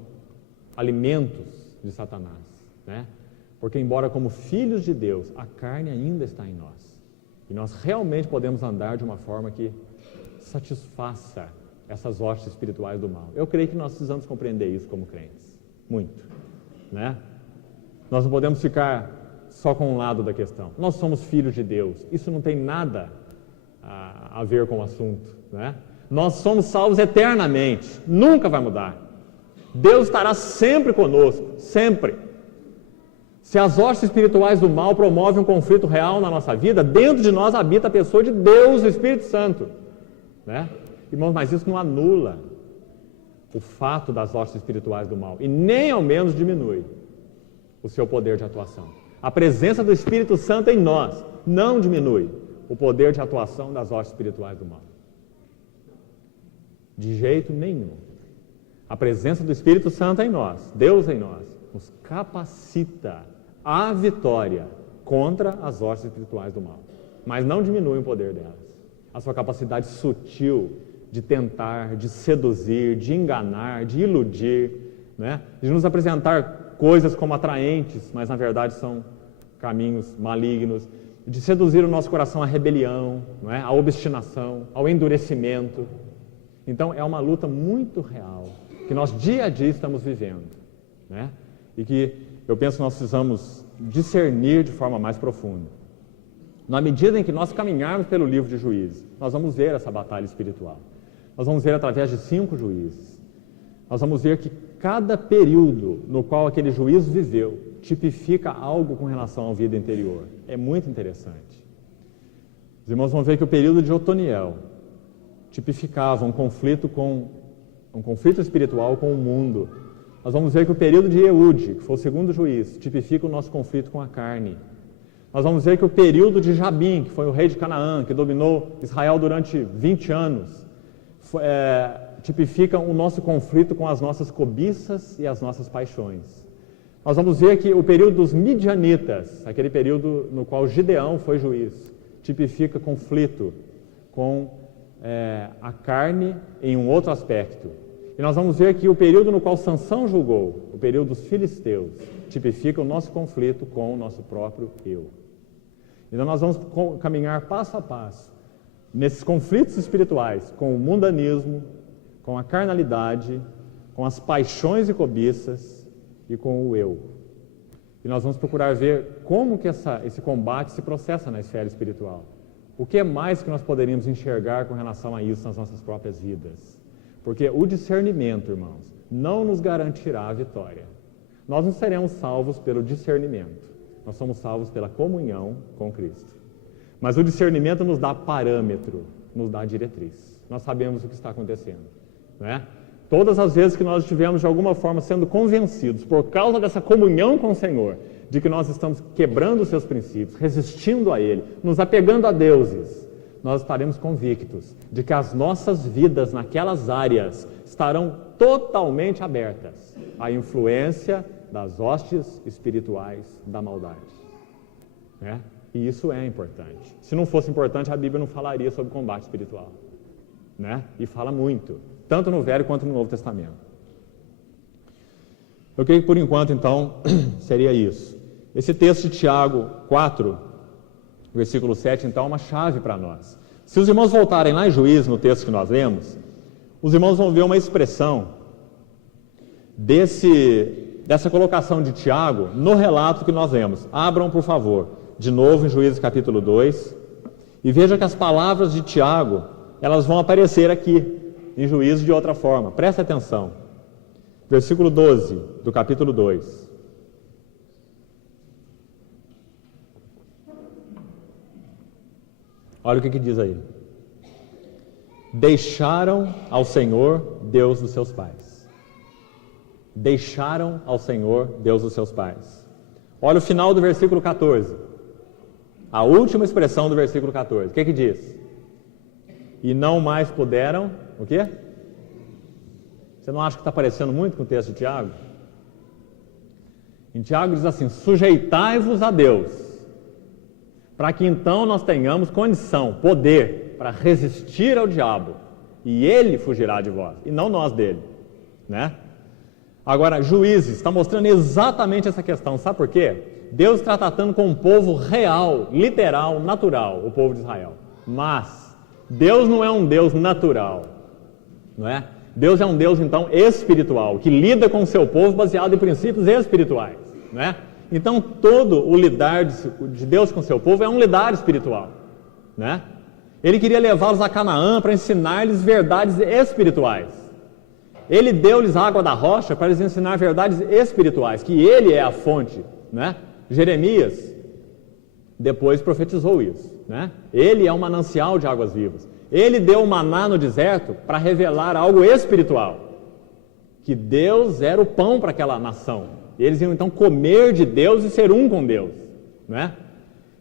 alimentos de Satanás, né? Porque, embora como filhos de Deus, a carne ainda está em nós. E nós realmente podemos andar de uma forma que satisfaça essas hostes espirituais do mal. Eu creio que nós precisamos compreender isso como crentes. Muito, né? Nós não podemos ficar só com um lado da questão. Nós somos filhos de Deus. Isso não tem nada a ver com o assunto, né? Nós somos salvos eternamente. Nunca vai mudar. Deus estará sempre conosco, sempre. Se as hostes espirituais do mal promovem um conflito real na nossa vida, dentro de nós habita a pessoa de Deus, o Espírito Santo, né? Irmãos, mas isso não anula o fato das hostes espirituais do mal e nem ao menos diminui o seu poder de atuação. A presença do Espírito Santo em nós não diminui o poder de atuação das hostes espirituais do mal. De jeito nenhum. A presença do Espírito Santo em nós, Deus em nós, nos capacita à vitória contra as hostes espirituais do mal, mas não diminui o poder delas. A sua capacidade sutil de tentar, de seduzir, de enganar, de iludir, né? De nos apresentar coisas como atraentes, mas na verdade são caminhos malignos, de seduzir o nosso coração à rebelião, não é? À obstinação, ao endurecimento. Então é uma luta muito real, que nós dia a dia estamos vivendo, né? E que eu penso que nós precisamos discernir de forma mais profunda. Na medida em que nós caminharmos pelo livro de Juízes, nós vamos ver essa batalha espiritual. Nós vamos ver através de 5 juízes. Nós vamos ver que cada período no qual aquele juiz viveu tipifica algo com relação à vida interior. É muito interessante. Os irmãos vão ver que o período de Otoniel tipificava um conflito espiritual com o mundo. Nós vamos ver que o período de Eude, que foi o segundo juiz, tipifica o nosso conflito com a carne. Nós vamos ver que o período de Jabim, que foi o rei de Canaã, que dominou Israel durante 20 anos, tipifica o nosso conflito com as nossas cobiças e as nossas paixões. Nós vamos ver que o período dos midianitas, aquele período no qual Gideão foi juiz, tipifica conflito com a carne em um outro aspecto. E nós vamos ver que o período no qual Sansão julgou, o período dos filisteus, tipifica o nosso conflito com o nosso próprio eu. Então nós vamos caminhar passo a passo nesses conflitos espirituais com o mundanismo, com a carnalidade, com as paixões e cobiças e com o eu. E nós vamos procurar ver como que esse combate se processa na esfera espiritual. O que é mais que nós poderíamos enxergar com relação a isso nas nossas próprias vidas? Porque o discernimento, irmãos, não nos garantirá a vitória. Nós não seremos salvos pelo discernimento. Nós somos salvos pela comunhão com Cristo. Mas o discernimento nos dá parâmetro, nos dá diretriz. Nós sabemos o que está acontecendo, não é? Todas as vezes que nós estivemos de alguma forma sendo convencidos, por causa dessa comunhão com o Senhor, de que nós estamos quebrando os seus princípios, resistindo a Ele, nos apegando a deuses, nós estaremos convictos de que as nossas vidas naquelas áreas estarão totalmente abertas à influência das hostes espirituais da maldade, né? E isso é importante. Se não fosse importante, a Bíblia não falaria sobre combate espiritual, né? E fala muito, tanto no Velho quanto no Novo Testamento. Eu creio que por enquanto, então, seria isso. Esse texto de Tiago 4, versículo 7, então, é uma chave para nós. Se os irmãos voltarem lá em Juízes, no texto que nós lemos, os irmãos vão ver uma expressão dessa colocação de Tiago no relato que nós lemos. Abram, por favor, de novo em Juízes capítulo 2, e veja que as palavras de Tiago, elas vão aparecer aqui, em Juízes de outra forma. Presta atenção. Versículo 12 do capítulo 2. Olha o que diz aí. Deixaram ao Senhor, Deus dos seus pais. Deixaram ao Senhor, Deus dos seus pais. Olha o final do versículo 14. A última expressão do versículo 14. O que diz? E não mais puderam, o quê? Você não acha que está parecendo muito com o texto de Tiago? Em Tiago diz assim, sujeitai-vos a Deus, para que então nós tenhamos condição, poder, para resistir ao diabo, e ele fugirá de vós, e não nós dele, né? Agora, Juízes está mostrando exatamente essa questão, sabe por quê? Deus está tratando com um povo real, literal, natural, o povo de Israel, mas Deus não é um Deus natural, não é? Deus é um Deus, então, espiritual, que lida com o seu povo baseado em princípios espirituais, não é? Então, todo o lidar de Deus com o seu povo é um lidar espiritual, né? Ele queria levá-los a Canaã para ensinar-lhes verdades espirituais. Ele deu-lhes água da rocha para lhes ensinar verdades espirituais, que Ele é a fonte, né? Jeremias depois profetizou isso, né? Ele é um manancial de águas vivas. Ele deu o maná no deserto para revelar algo espiritual, que Deus era o pão para aquela nação. Eles iam então comer de Deus e ser um com Deus, né?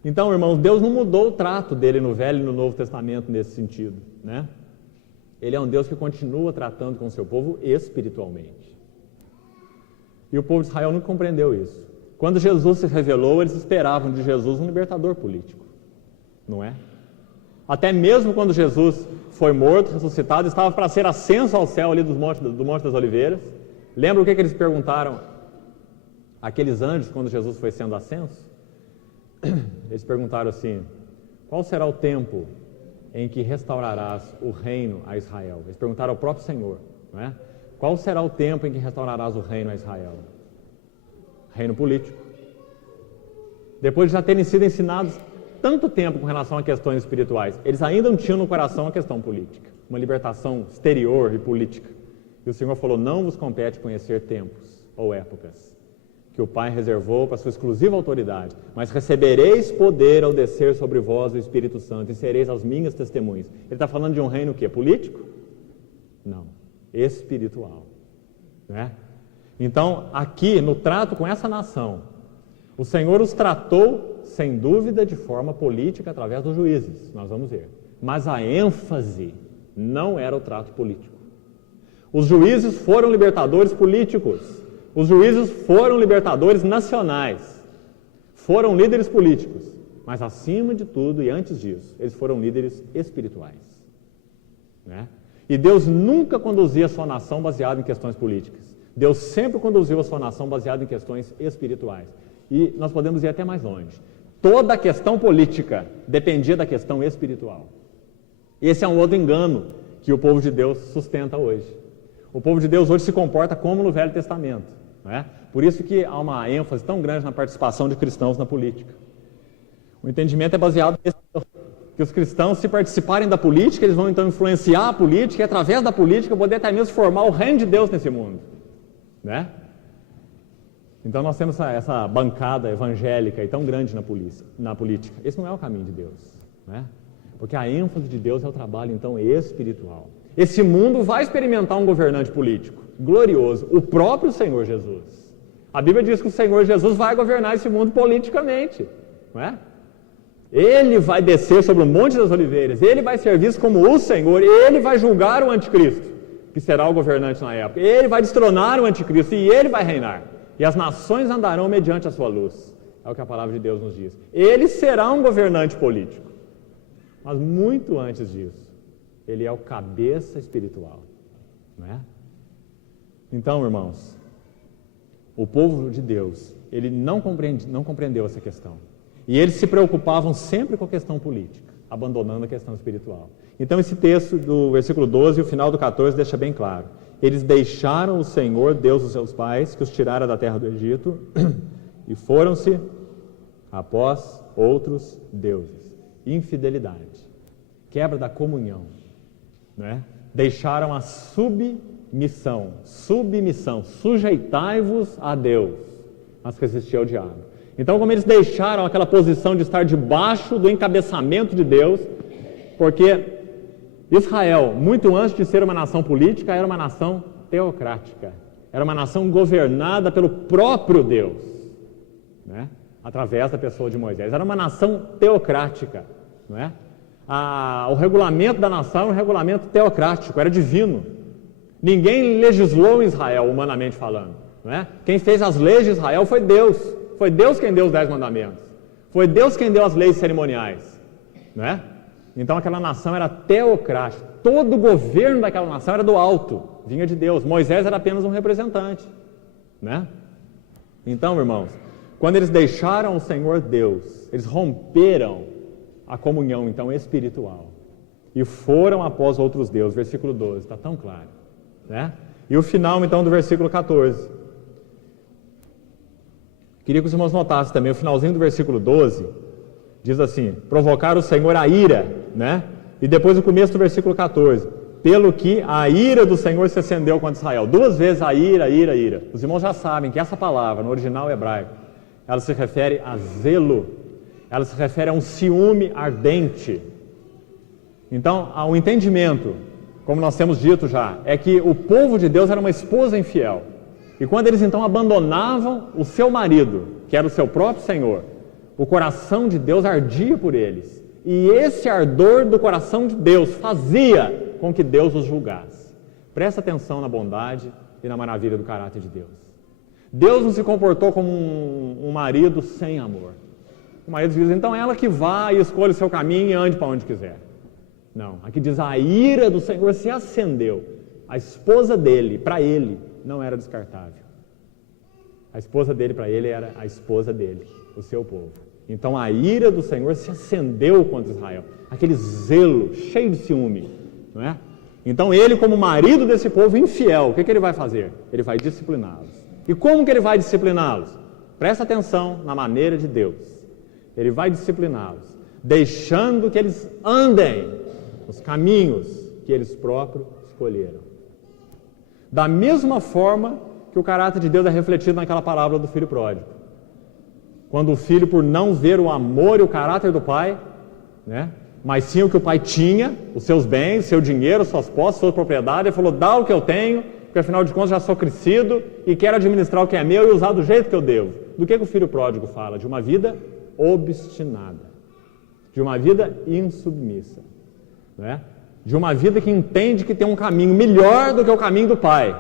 Então, irmãos, Deus não mudou o trato dele no Velho e no Novo Testamento nesse sentido, né? Ele é um Deus que continua tratando com o seu povo espiritualmente. E o povo de Israel não compreendeu isso. Quando Jesus se revelou, eles esperavam de Jesus um libertador político, não é? Até mesmo quando Jesus foi morto, ressuscitado, estava para ser ascenso ao céu ali do Monte das Oliveiras, Lembra o que eles perguntaram àqueles anjos quando Jesus foi sendo ascenso? Eles perguntaram assim: qual será o tempo em que restaurarás o reino a Israel? Eles perguntaram ao próprio Senhor, não é? Qual será o tempo em que restaurarás o reino a Israel? Reino político. Depois de já terem sido ensinados tanto tempo com relação a questões espirituais, eles ainda não tinham no coração a questão política, uma libertação exterior e política. E o Senhor falou: não vos compete conhecer tempos ou épocas que o Pai reservou para sua exclusiva autoridade, mas recebereis poder ao descer sobre vós o Espírito Santo e sereis as minhas testemunhas. Ele está falando de um reino o quê? Político? Não, espiritual, né? Então, aqui no trato com essa nação, o Senhor os tratou, sem dúvida, de forma política através dos juízes, nós vamos ver. Mas a ênfase não era o trato político. Os juízes foram libertadores políticos. Os juízes foram libertadores nacionais. Foram líderes políticos. Mas acima de tudo e antes disso, eles foram líderes espirituais, né? E Deus nunca conduzia a sua nação baseada em questões políticas. Deus sempre conduziu a sua nação baseada em questões espirituais. E nós podemos ir até mais longe. Toda a questão política dependia da questão espiritual. Esse é um outro engano que o povo de Deus sustenta hoje. O povo de Deus hoje se comporta como no Velho Testamento, né? Por isso que há uma ênfase tão grande na participação de cristãos na política. O entendimento é baseado que os cristãos, se participarem da política, eles vão então influenciar a política e através da política poder até mesmo formar o reino de Deus nesse mundo, né? Então nós temos essa bancada evangélica e tão grande na política. Esse não é o caminho de Deus, né? Porque a ênfase de Deus é o trabalho então espiritual. Esse mundo vai experimentar um governante político glorioso, o próprio Senhor Jesus. A Bíblia diz que o Senhor Jesus vai governar esse mundo politicamente, não é? Ele vai descer sobre o Monte das Oliveiras, ele vai ser visto como o Senhor, ele vai julgar o anticristo, que será o governante na época. Ele vai destronar o anticristo e ele vai reinar. E as nações andarão mediante a sua luz. É o que a palavra de Deus nos diz. Ele será um governante político. Mas muito antes disso, ele é o cabeça espiritual, não é? Então, irmãos, o povo de Deus, ele não compreendeu essa questão. E eles se preocupavam sempre com a questão política, abandonando a questão espiritual. Então, esse texto do versículo 12 e o final do 14 deixa bem claro. Eles deixaram o Senhor, Deus dos seus pais, que os tirara da terra do Egito, e foram-se após outros deuses. Infidelidade, quebra da comunhão, né? Deixaram a submissão, sujeitai-vos a Deus, mas resistir ao diabo. Então, como eles deixaram aquela posição de estar debaixo do encabeçamento de Deus, porque Israel, muito antes de ser uma nação política, era uma nação teocrática, era uma nação governada pelo próprio Deus, né? Através da pessoa de Moisés. Era uma nação teocrática, não é? O regulamento da nação era um regulamento teocrático, era divino. Ninguém legislou em Israel, humanamente falando, não é? Quem fez as leis de Israel foi Deus. Foi Deus quem deu os 10 mandamentos. Foi Deus quem deu as leis cerimoniais, não é? Então aquela nação era teocrática. Todo o governo daquela nação era do alto, vinha de Deus. Moisés era apenas um representante, né? Então, irmãos, quando eles deixaram o Senhor Deus, eles romperam a comunhão, então, espiritual. E foram após outros deuses. Versículo 12, está tão claro, né? E o final, então, do versículo 14. Queria que os irmãos notassem também, o finalzinho do versículo 12, diz assim, provocar o Senhor a ira, né? E depois o começo do versículo 14, pelo que a ira do Senhor se acendeu contra Israel. 2 vezes a ira, ira, ira. Os irmãos já sabem que essa palavra, no original hebraico, ela se refere a zelo, ela se refere a um ciúme ardente. Então, o entendimento, como nós temos dito já, é que o povo de Deus era uma esposa infiel. E quando eles então abandonavam o seu marido, que era o seu próprio Senhor, o coração de Deus ardia por eles. E esse ardor do coração de Deus fazia com que Deus os julgasse. Presta atenção na bondade e na maravilha do caráter de Deus. Deus não se comportou como um marido sem amor. O marido diz, então ela que vá e escolha o seu caminho e ande para onde quiser. Não, aqui diz, a ira do Senhor se acendeu. A esposa dele, para ele, não era descartável. A esposa dele para ele era a esposa dele, o seu povo. Então a ira do Senhor se acendeu contra Israel, aquele zelo cheio de ciúme, não é? Então ele, como marido desse povo infiel, o que ele vai fazer? Ele vai discipliná-los. E como que ele vai discipliná-los? Presta atenção na maneira de Deus. Ele vai discipliná-los, deixando que eles andem nos caminhos que eles próprios escolheram. Da mesma forma que o caráter de Deus é refletido naquela parábola do filho pródigo. Quando o filho, por não ver o amor e o caráter do pai, né, mas sim o que o pai tinha, os seus bens, seu dinheiro, suas posses, sua propriedade, ele falou, dá o que eu tenho, porque afinal de contas já sou crescido e quero administrar o que é meu e usar do jeito que eu devo. Do que o filho pródigo fala? De uma vida obstinada, de uma vida insubmissa, né? De uma vida que entende que tem um caminho melhor do que o caminho do pai.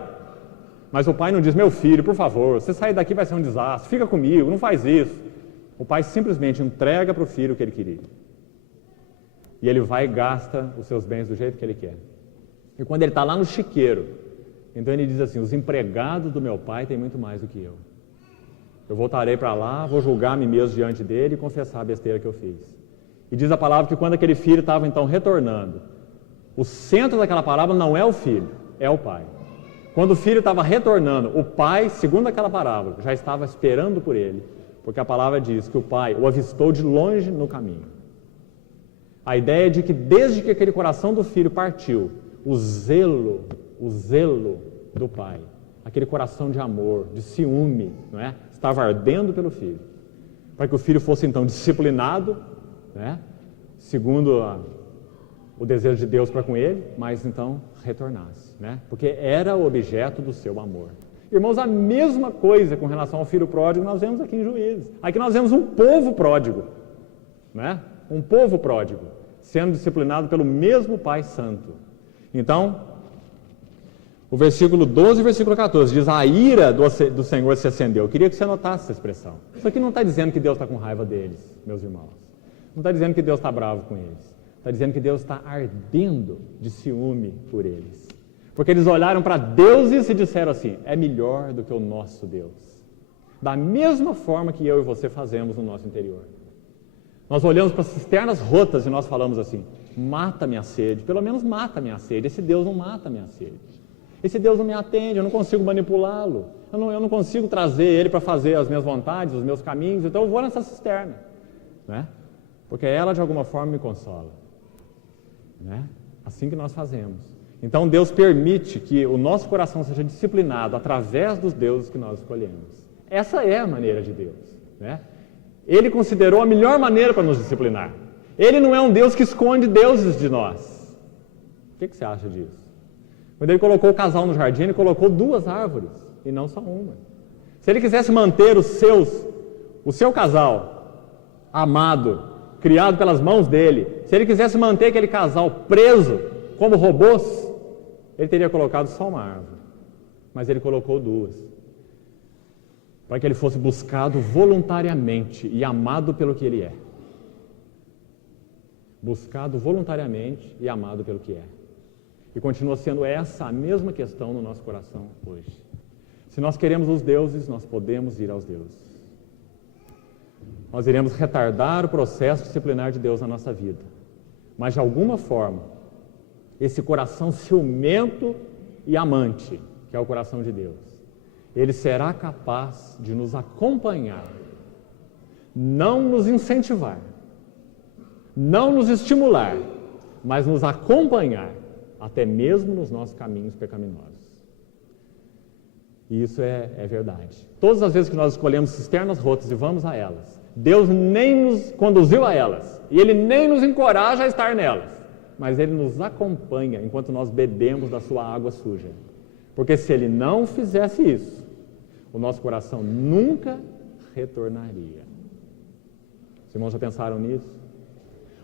Mas o pai não diz, meu filho, por favor, você sair daqui vai ser um desastre, fica comigo, não faz isso. O pai simplesmente entrega para o filho o que ele queria. E ele vai e gasta os seus bens do jeito que ele quer. E quando ele está lá no chiqueiro, então ele diz assim, os empregados do meu pai têm muito mais do que eu. Eu voltarei para lá, vou julgar a mim mesmo diante dele e confessar a besteira que eu fiz. E diz a palavra que quando aquele filho estava então retornando, o centro daquela parábola não é o filho, é o pai. Quando o filho estava retornando, o pai, segundo aquela parábola, já estava esperando por ele, porque a palavra diz que o pai o avistou de longe no caminho. A ideia é de que desde que aquele coração do filho partiu, o zelo do pai, aquele coração de amor, de ciúme, não é? Estava ardendo pelo filho, para que o filho fosse então disciplinado, né? Segundo o desejo de Deus para com ele, mas então retornasse, né? Porque era o objeto do seu amor. Irmãos, a mesma coisa com relação ao filho pródigo nós vemos aqui em Juízes. Aqui nós vemos um povo pródigo, né? Um povo pródigo, sendo disciplinado pelo mesmo Pai Santo. Então, o versículo 12 e o versículo 14 diz, a ira do Senhor se acendeu. Eu queria que você anotasse essa expressão. Isso aqui não está dizendo que Deus está com raiva deles, meus irmãos. Não está dizendo que Deus está bravo com eles. Está dizendo que Deus está ardendo de ciúme por eles. Porque eles olharam para deuses e disseram assim, é melhor do que o nosso Deus. Da mesma forma que eu e você fazemos no nosso interior. Nós olhamos para as cisternas rotas e nós falamos assim, mata minha sede, pelo menos mata minha sede. Esse Deus não mata minha sede. Esse Deus não me atende, eu não consigo manipulá-lo. Eu não consigo trazer ele para fazer as minhas vontades, os meus caminhos, então eu vou nessa cisterna. Né? Porque ela de alguma forma me consola. Né? Assim que nós fazemos. Então Deus permite que o nosso coração seja disciplinado através dos deuses que nós escolhemos. Essa é a maneira de Deus. Né? Ele considerou a melhor maneira para nos disciplinar. Ele não é um Deus que esconde deuses de nós. O que você acha disso? Quando ele colocou o casal no jardim, ele colocou 2 árvores e não só uma. Se ele quisesse manter o seu casal amado, criado pelas mãos dele, se ele quisesse manter aquele casal preso como robôs, ele teria colocado só uma árvore. Mas ele colocou 2. Para que ele fosse buscado voluntariamente e amado pelo que ele é. Buscado voluntariamente e amado pelo que é. E continua sendo essa a mesma questão no nosso coração hoje. Se nós queremos os deuses, nós podemos ir aos deuses. Nós iremos retardar o processo disciplinar de Deus na nossa vida. Mas de alguma forma, esse coração ciumento e amante, que é o coração de Deus, ele será capaz de nos acompanhar, não nos incentivar, não nos estimular, mas nos acompanhar, até mesmo nos nossos caminhos pecaminosos. E isso é verdade. Todas as vezes que nós escolhemos cisternas rotas e vamos a elas, Deus nem nos conduziu a elas, e Ele nem nos encoraja a estar nelas, mas Ele nos acompanha enquanto nós bebemos da sua água suja. Porque se Ele não fizesse isso, o nosso coração nunca retornaria. Os irmãos já pensaram nisso?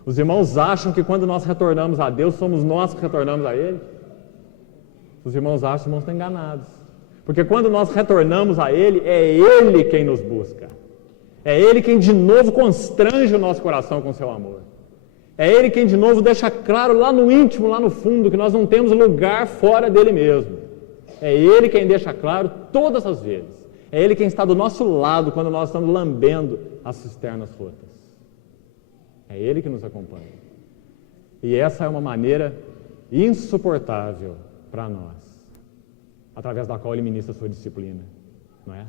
Os irmãos acham que quando nós retornamos a Deus, somos nós que retornamos a Ele? Os irmãos acham, os irmãos estão enganados. Porque quando nós retornamos a Ele, é Ele quem nos busca. É Ele quem de novo constrange o nosso coração com o seu amor. É Ele quem de novo deixa claro lá no íntimo, lá no fundo, que nós não temos lugar fora dele mesmo. É Ele quem deixa claro todas as vezes. É Ele quem está do nosso lado quando nós estamos lambendo as cisternas rotas. É Ele que nos acompanha. E essa é uma maneira insuportável para nós, através da qual Ele ministra a sua disciplina, não é?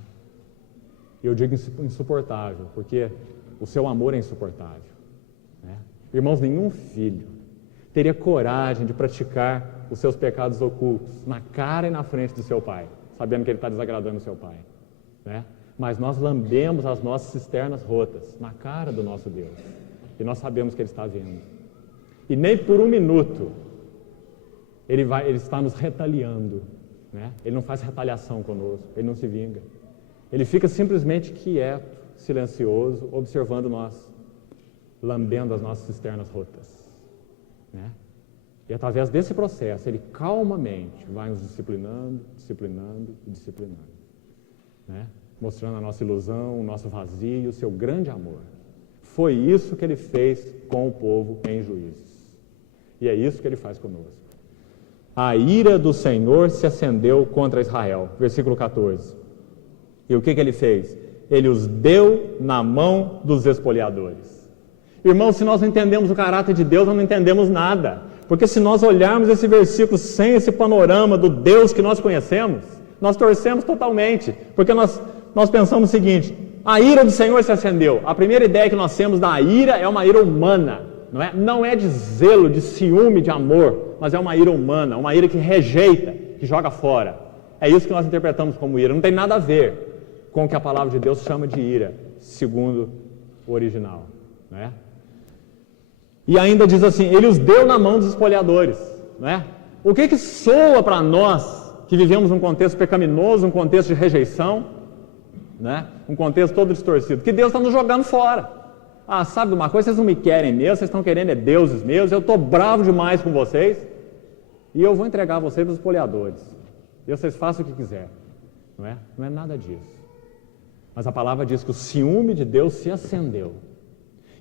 E eu digo insuportável, porque o seu amor é insuportável, né? Irmãos, nenhum filho teria coragem de praticar os seus pecados ocultos na cara e na frente do seu pai, sabendo que ele está desagradando o seu pai, né? Mas nós lambemos as nossas cisternas rotas na cara do nosso Deus, e nós sabemos que Ele está vendo. E nem por um minuto Ele está nos retaliando, né? Ele não faz retaliação conosco, Ele não se vinga. Ele fica simplesmente quieto, silencioso, observando nós, lambendo as nossas cisternas rotas, né? E através desse processo, Ele calmamente vai nos disciplinando, né? Mostrando a nossa ilusão, o nosso vazio, o seu grande amor. Foi isso que Ele fez com o povo em Juízes. E é isso que Ele faz conosco. A ira do Senhor se acendeu contra Israel. Versículo 14. E o que Ele fez? Ele os deu na mão dos espoliadores. Irmãos, se nós não entendemos o caráter de Deus, nós não entendemos nada. Porque se nós olharmos esse versículo sem esse panorama do Deus que nós conhecemos, nós torcemos totalmente. Porque nós pensamos o seguinte: a ira do Senhor se acendeu. A primeira ideia que nós temos da ira é uma ira humana, não é? Não é de zelo, de ciúme, de amor, mas é uma ira humana, uma ira que rejeita, que joga fora. É isso que nós interpretamos como ira. Não tem nada a ver com o que a palavra de Deus chama de ira, segundo o original, não é? E ainda diz assim: Ele os deu na mão dos espoliadores, não é? O que soa para nós que vivemos um contexto pecaminoso, um contexto de rejeição, né? Um contexto todo distorcido, que Deus está nos jogando fora. Ah, sabe de uma coisa? Vocês não me querem mesmo, vocês estão querendo deuses meus, eu estou bravo demais com vocês, e eu vou entregar vocês para os espoliadores, e vocês façam o que quiser, não é? Não é nada disso. Mas a palavra diz que o ciúme de Deus se acendeu,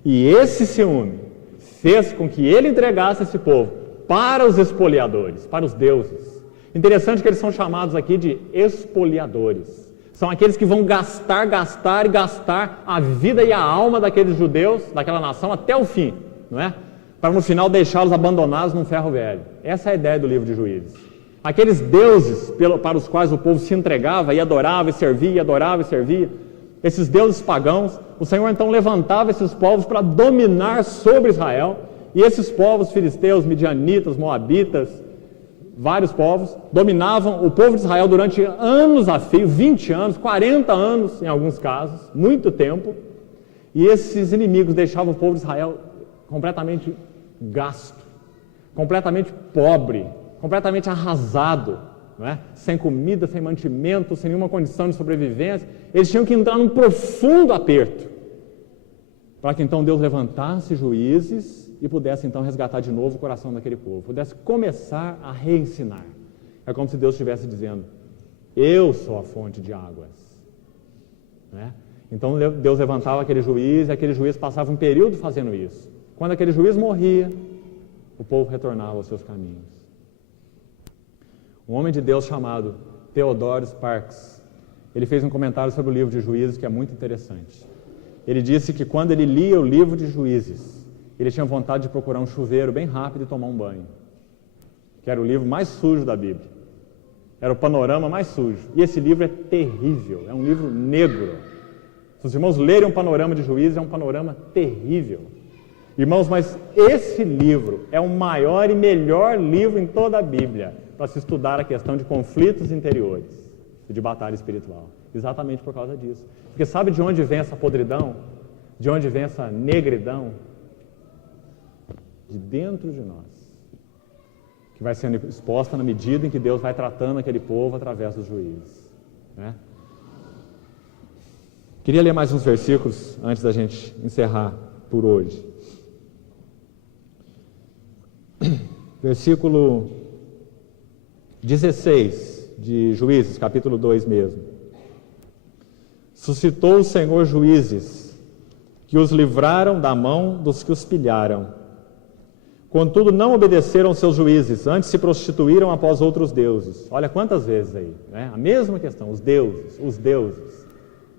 e esse ciúme fez com que Ele entregasse esse povo para os espoliadores, para os deuses. Interessante que eles são chamados aqui de espoliadores. São aqueles que vão gastar a vida e a alma daqueles judeus, daquela nação, até o fim, não é? Para no final deixá-los abandonados num ferro velho. Essa é a ideia do livro de Juízes. Aqueles deuses para os quais o povo se entregava e adorava e servia, esses deuses pagãos, o Senhor então levantava esses povos para dominar sobre Israel, e esses povos filisteus, midianitas, moabitas, vários povos, dominavam o povo de Israel durante anos a fio, 20 anos, 40 anos em alguns casos, muito tempo, e esses inimigos deixavam o povo de Israel completamente gasto, completamente pobre, completamente arrasado, não é? Sem comida, sem mantimento, sem nenhuma condição de sobrevivência. Eles tinham que entrar num profundo aperto, para que então Deus levantasse juízes e pudesse então resgatar de novo o coração daquele povo, pudesse começar a reensinar. É como se Deus estivesse dizendo: eu sou a fonte de águas, né? Então Deus levantava aquele juiz, e aquele juiz passava um período fazendo isso. Quando aquele juiz morria, o povo retornava aos seus caminhos. Um homem de Deus chamado Theodore Sparks, ele fez um comentário sobre o livro de Juízes que é muito interessante. Ele disse que quando ele lia o livro de Juízes, ele tinha vontade de procurar um chuveiro bem rápido e tomar um banho, que era o livro mais sujo da Bíblia, era o panorama mais sujo, e esse livro é terrível, é um livro negro. Se os irmãos lerem um panorama de Juízes, é um panorama terrível. Irmãos, mas esse livro é o maior e melhor livro em toda a Bíblia para se estudar a questão de conflitos interiores e de batalha espiritual, exatamente por causa disso. Porque sabe de onde vem essa podridão? De onde vem essa negridão? De dentro de nós, que vai sendo exposta na medida em que Deus vai tratando aquele povo através dos juízes, né? Queria ler mais uns versículos antes da gente encerrar por hoje. Versículo 16 de Juízes, capítulo 2 mesmo. Suscitou o Senhor juízes que os livraram da mão dos que os pilharam. Contudo, não obedeceram seus juízes, antes se prostituíram após outros deuses. Olha quantas vezes aí, né? A mesma questão, os deuses,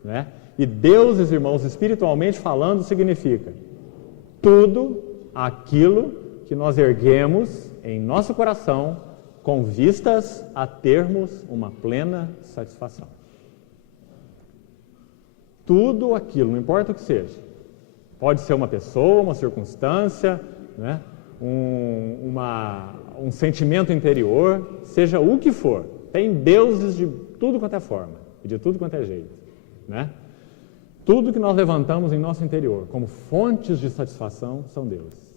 né? E deuses, irmãos, espiritualmente falando, significa tudo aquilo que nós erguemos em nosso coração com vistas a termos uma plena satisfação. Tudo aquilo, não importa o que seja. Pode ser uma pessoa, uma circunstância, né? Um sentimento interior, seja o que for. Tem deuses de tudo quanto é forma e de tudo quanto é jeito, né? Tudo que nós levantamos em nosso interior como fontes de satisfação são deuses.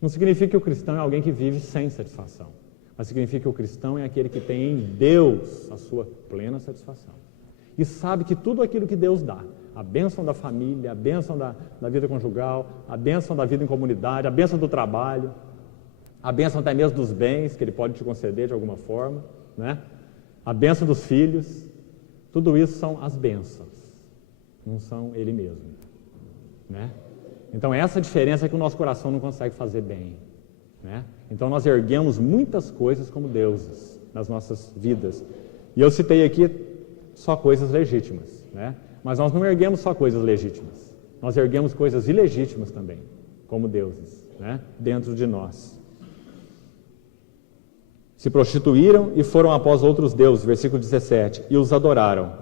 Não significa que o cristão é alguém que vive sem satisfação, mas significa que o cristão é aquele que tem em Deus a sua plena satisfação. E sabe que tudo aquilo que Deus dá, a bênção da família, a bênção da vida conjugal, a bênção da vida em comunidade, a bênção do trabalho, a bênção até mesmo dos bens que Ele pode te conceder de alguma forma, né? A bênção dos filhos, tudo isso são as bênçãos, não são Ele mesmo, né? Então essa diferença é que o nosso coração não consegue fazer bem, né? Então nós erguemos muitas coisas como deuses nas nossas vidas. E eu citei aqui só coisas legítimas, né? Mas nós não erguemos só coisas legítimas, nós erguemos coisas ilegítimas também, como deuses, né? Dentro de nós. Se prostituíram e foram após outros deuses, versículo 17, e os adoraram.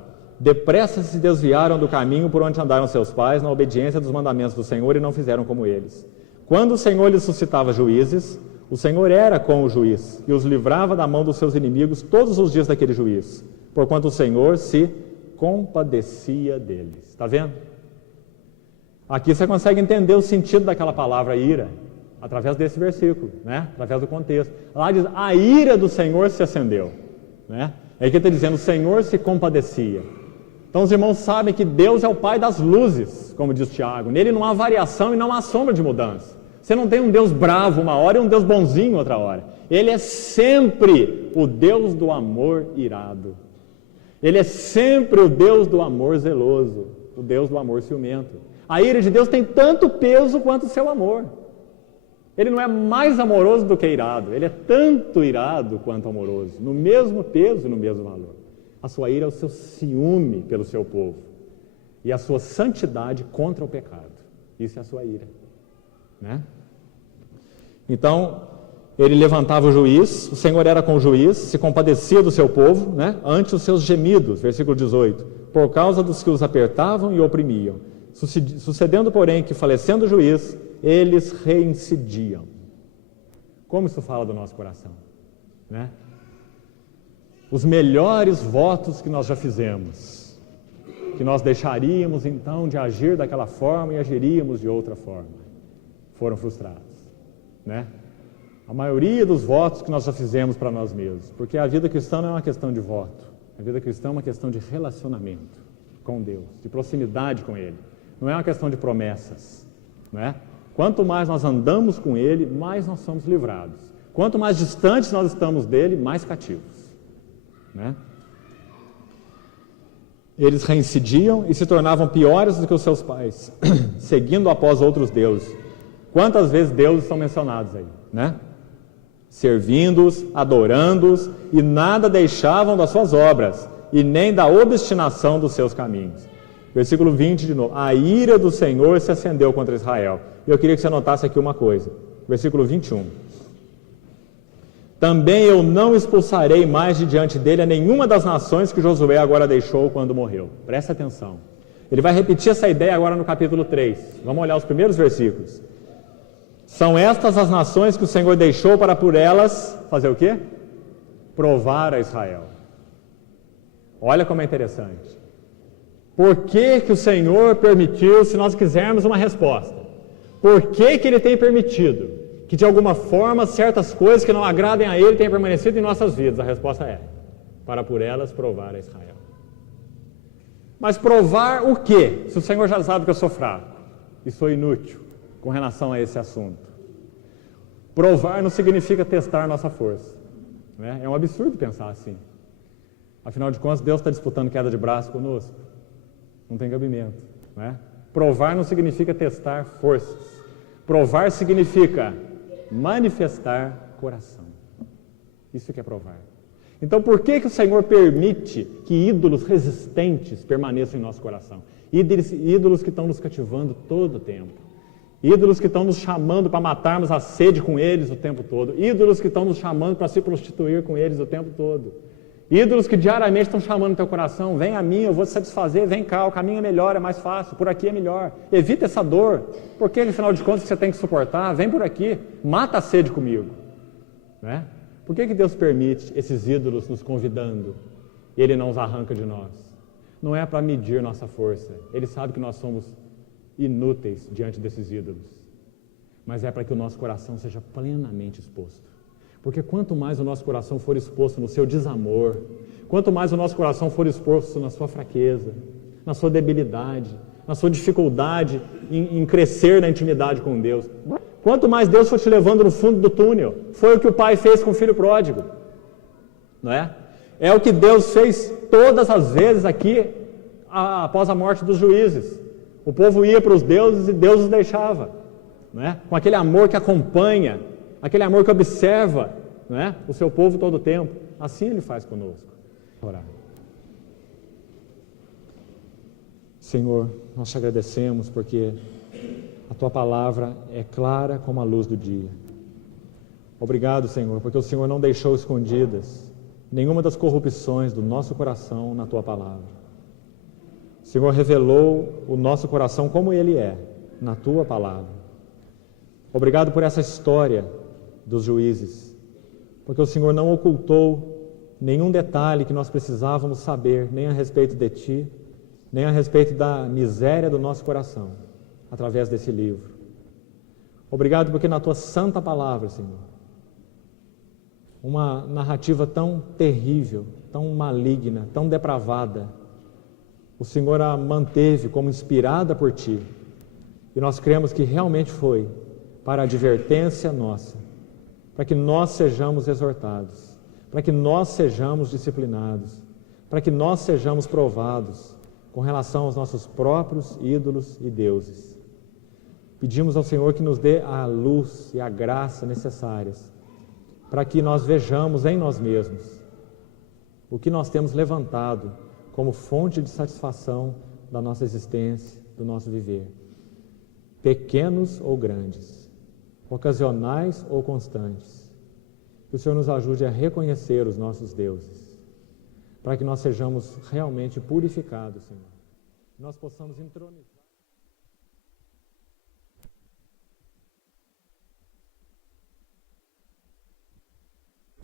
Depressa se desviaram do caminho por onde andaram seus pais, na obediência dos mandamentos do Senhor, e não fizeram como eles. Quando o Senhor lhes suscitava juízes, o Senhor era com o juiz, e os livrava da mão dos seus inimigos todos os dias daquele juiz, porquanto o Senhor se compadecia deles. Está vendo? Aqui você consegue entender o sentido daquela palavra ira, através desse versículo, né? Através do contexto. Lá diz, a ira do Senhor se acendeu, né? É aí que está dizendo, o Senhor se compadecia. Então os irmãos sabem que Deus é o Pai das luzes, como diz Tiago. Nele não há variação e não há sombra de mudança. Você não tem um Deus bravo uma hora e um Deus bonzinho outra hora. Ele é sempre o Deus do amor irado. Ele é sempre o Deus do amor zeloso, o Deus do amor ciumento. A ira de Deus tem tanto peso quanto o seu amor. Ele não é mais amoroso do que irado, ele é tanto irado quanto amoroso, no mesmo peso e no mesmo valor. A sua ira é o seu ciúme pelo seu povo e a sua santidade contra o pecado. Isso é a sua ira, né? Então, ele levantava o juiz, o Senhor era com o juiz, se compadecia do seu povo, né? Ante os seus gemidos, versículo 18, por causa dos que os apertavam e oprimiam. Sucedendo, porém, que falecendo o juiz, eles reincidiam. Como isso fala do nosso coração, né? Os melhores votos que nós já fizemos, que nós deixaríamos então de agir daquela forma e agiríamos de outra forma, foram frustrados, né? A maioria dos votos que nós já fizemos para nós mesmos, porque a vida cristã não é uma questão de voto, a vida cristã é uma questão de relacionamento com Deus, de proximidade com Ele, não é uma questão de promessas, né? Quanto mais nós andamos com Ele, mais nós somos livrados. Quanto mais distantes nós estamos dEle, mais cativos, né? Eles reincidiam e se tornavam piores do que os seus pais, seguindo após outros deuses. Quantas vezes deuses são mencionados aí, né? Servindo-os, adorando-os, e nada deixavam das suas obras, e nem da obstinação dos seus caminhos. Versículo 20 de novo. A ira do Senhor se acendeu contra Israel. Eu queria que você notasse aqui uma coisa. Versículo 21. Também eu não expulsarei mais de diante dele a nenhuma das nações que Josué agora deixou quando morreu. Presta atenção. Ele vai repetir essa ideia agora no capítulo 3. Vamos olhar os primeiros versículos. São estas as nações que o Senhor deixou para por elas fazer o quê? Provar a Israel. Olha como é interessante. Por que que o Senhor permitiu, se nós quisermos uma resposta? Por que que Ele tem permitido que de alguma forma certas coisas que não agradem a Ele tenham permanecido em nossas vidas? A resposta é, para por elas provar a Israel. Mas provar o quê? Se o Senhor já sabe que eu sou fraco e sou inútil com relação a esse assunto. Provar não significa testar nossa força, né? É um absurdo pensar assim. Afinal de contas, Deus está disputando queda de braço conosco. Não tem cabimento, né? Provar não significa testar forças. Provar significa manifestar coração. Isso que é provar. Então, por que o Senhor permite que ídolos resistentes permaneçam em nosso coração? Ídolos que estão nos cativando todo o tempo. Ídolos que estão nos chamando para matarmos a sede com eles o tempo todo. Ídolos que estão nos chamando para se prostituir com eles o tempo todo. Ídolos que diariamente estão chamando o teu coração. Vem a mim, eu vou te satisfazer, vem cá, o caminho é melhor, é mais fácil, por aqui é melhor. Evita essa dor. Por que, afinal de contas, você tem que suportar? Vem por aqui, mata a sede comigo. Né? Por que Deus permite esses ídolos nos convidando e Ele não os arranca de nós? Não é para medir nossa força. Ele sabe que nós somos inúteis diante desses ídolos. Mas é para que o nosso coração seja plenamente exposto. Porque quanto mais o nosso coração for exposto no seu desamor, quanto mais o nosso coração for exposto na sua fraqueza, na sua debilidade, na sua dificuldade em crescer na intimidade com Deus, quanto mais Deus for te levando no fundo do túnel, foi o que o pai fez com o filho pródigo, não é? É o que Deus fez todas as vezes aqui, após a morte dos juízes. O povo ia para os deuses e Deus os deixava, não é? Com aquele amor que acompanha, aquele amor que observa, não é? O seu povo todo o tempo. Assim Ele faz conosco. Orar. Senhor, nós te agradecemos porque a Tua palavra é clara como a luz do dia. Obrigado, Senhor, porque o Senhor não deixou escondidas nenhuma das corrupções do nosso coração na Tua palavra. O Senhor revelou o nosso coração como ele é, na Tua palavra. Obrigado por essa história dos juízes, porque o Senhor não ocultou nenhum detalhe que nós precisávamos saber, nem a respeito de Ti, nem a respeito da miséria do nosso coração, através desse livro. Obrigado porque na Tua santa palavra, Senhor, uma narrativa tão terrível, tão maligna, tão depravada, o Senhor a manteve como inspirada por Ti. E nós cremos que realmente foi para a advertência nossa, para que nós sejamos exortados, para que nós sejamos disciplinados, para que nós sejamos provados com relação aos nossos próprios ídolos e deuses. Pedimos ao Senhor que nos dê a luz e a graça necessárias para que nós vejamos em nós mesmos o que nós temos levantado como fonte de satisfação da nossa existência, do nosso viver. Pequenos ou grandes, ocasionais ou constantes. Que o Senhor nos ajude a reconhecer os nossos deuses, para que nós sejamos realmente purificados, Senhor. Nós possamos entronizar.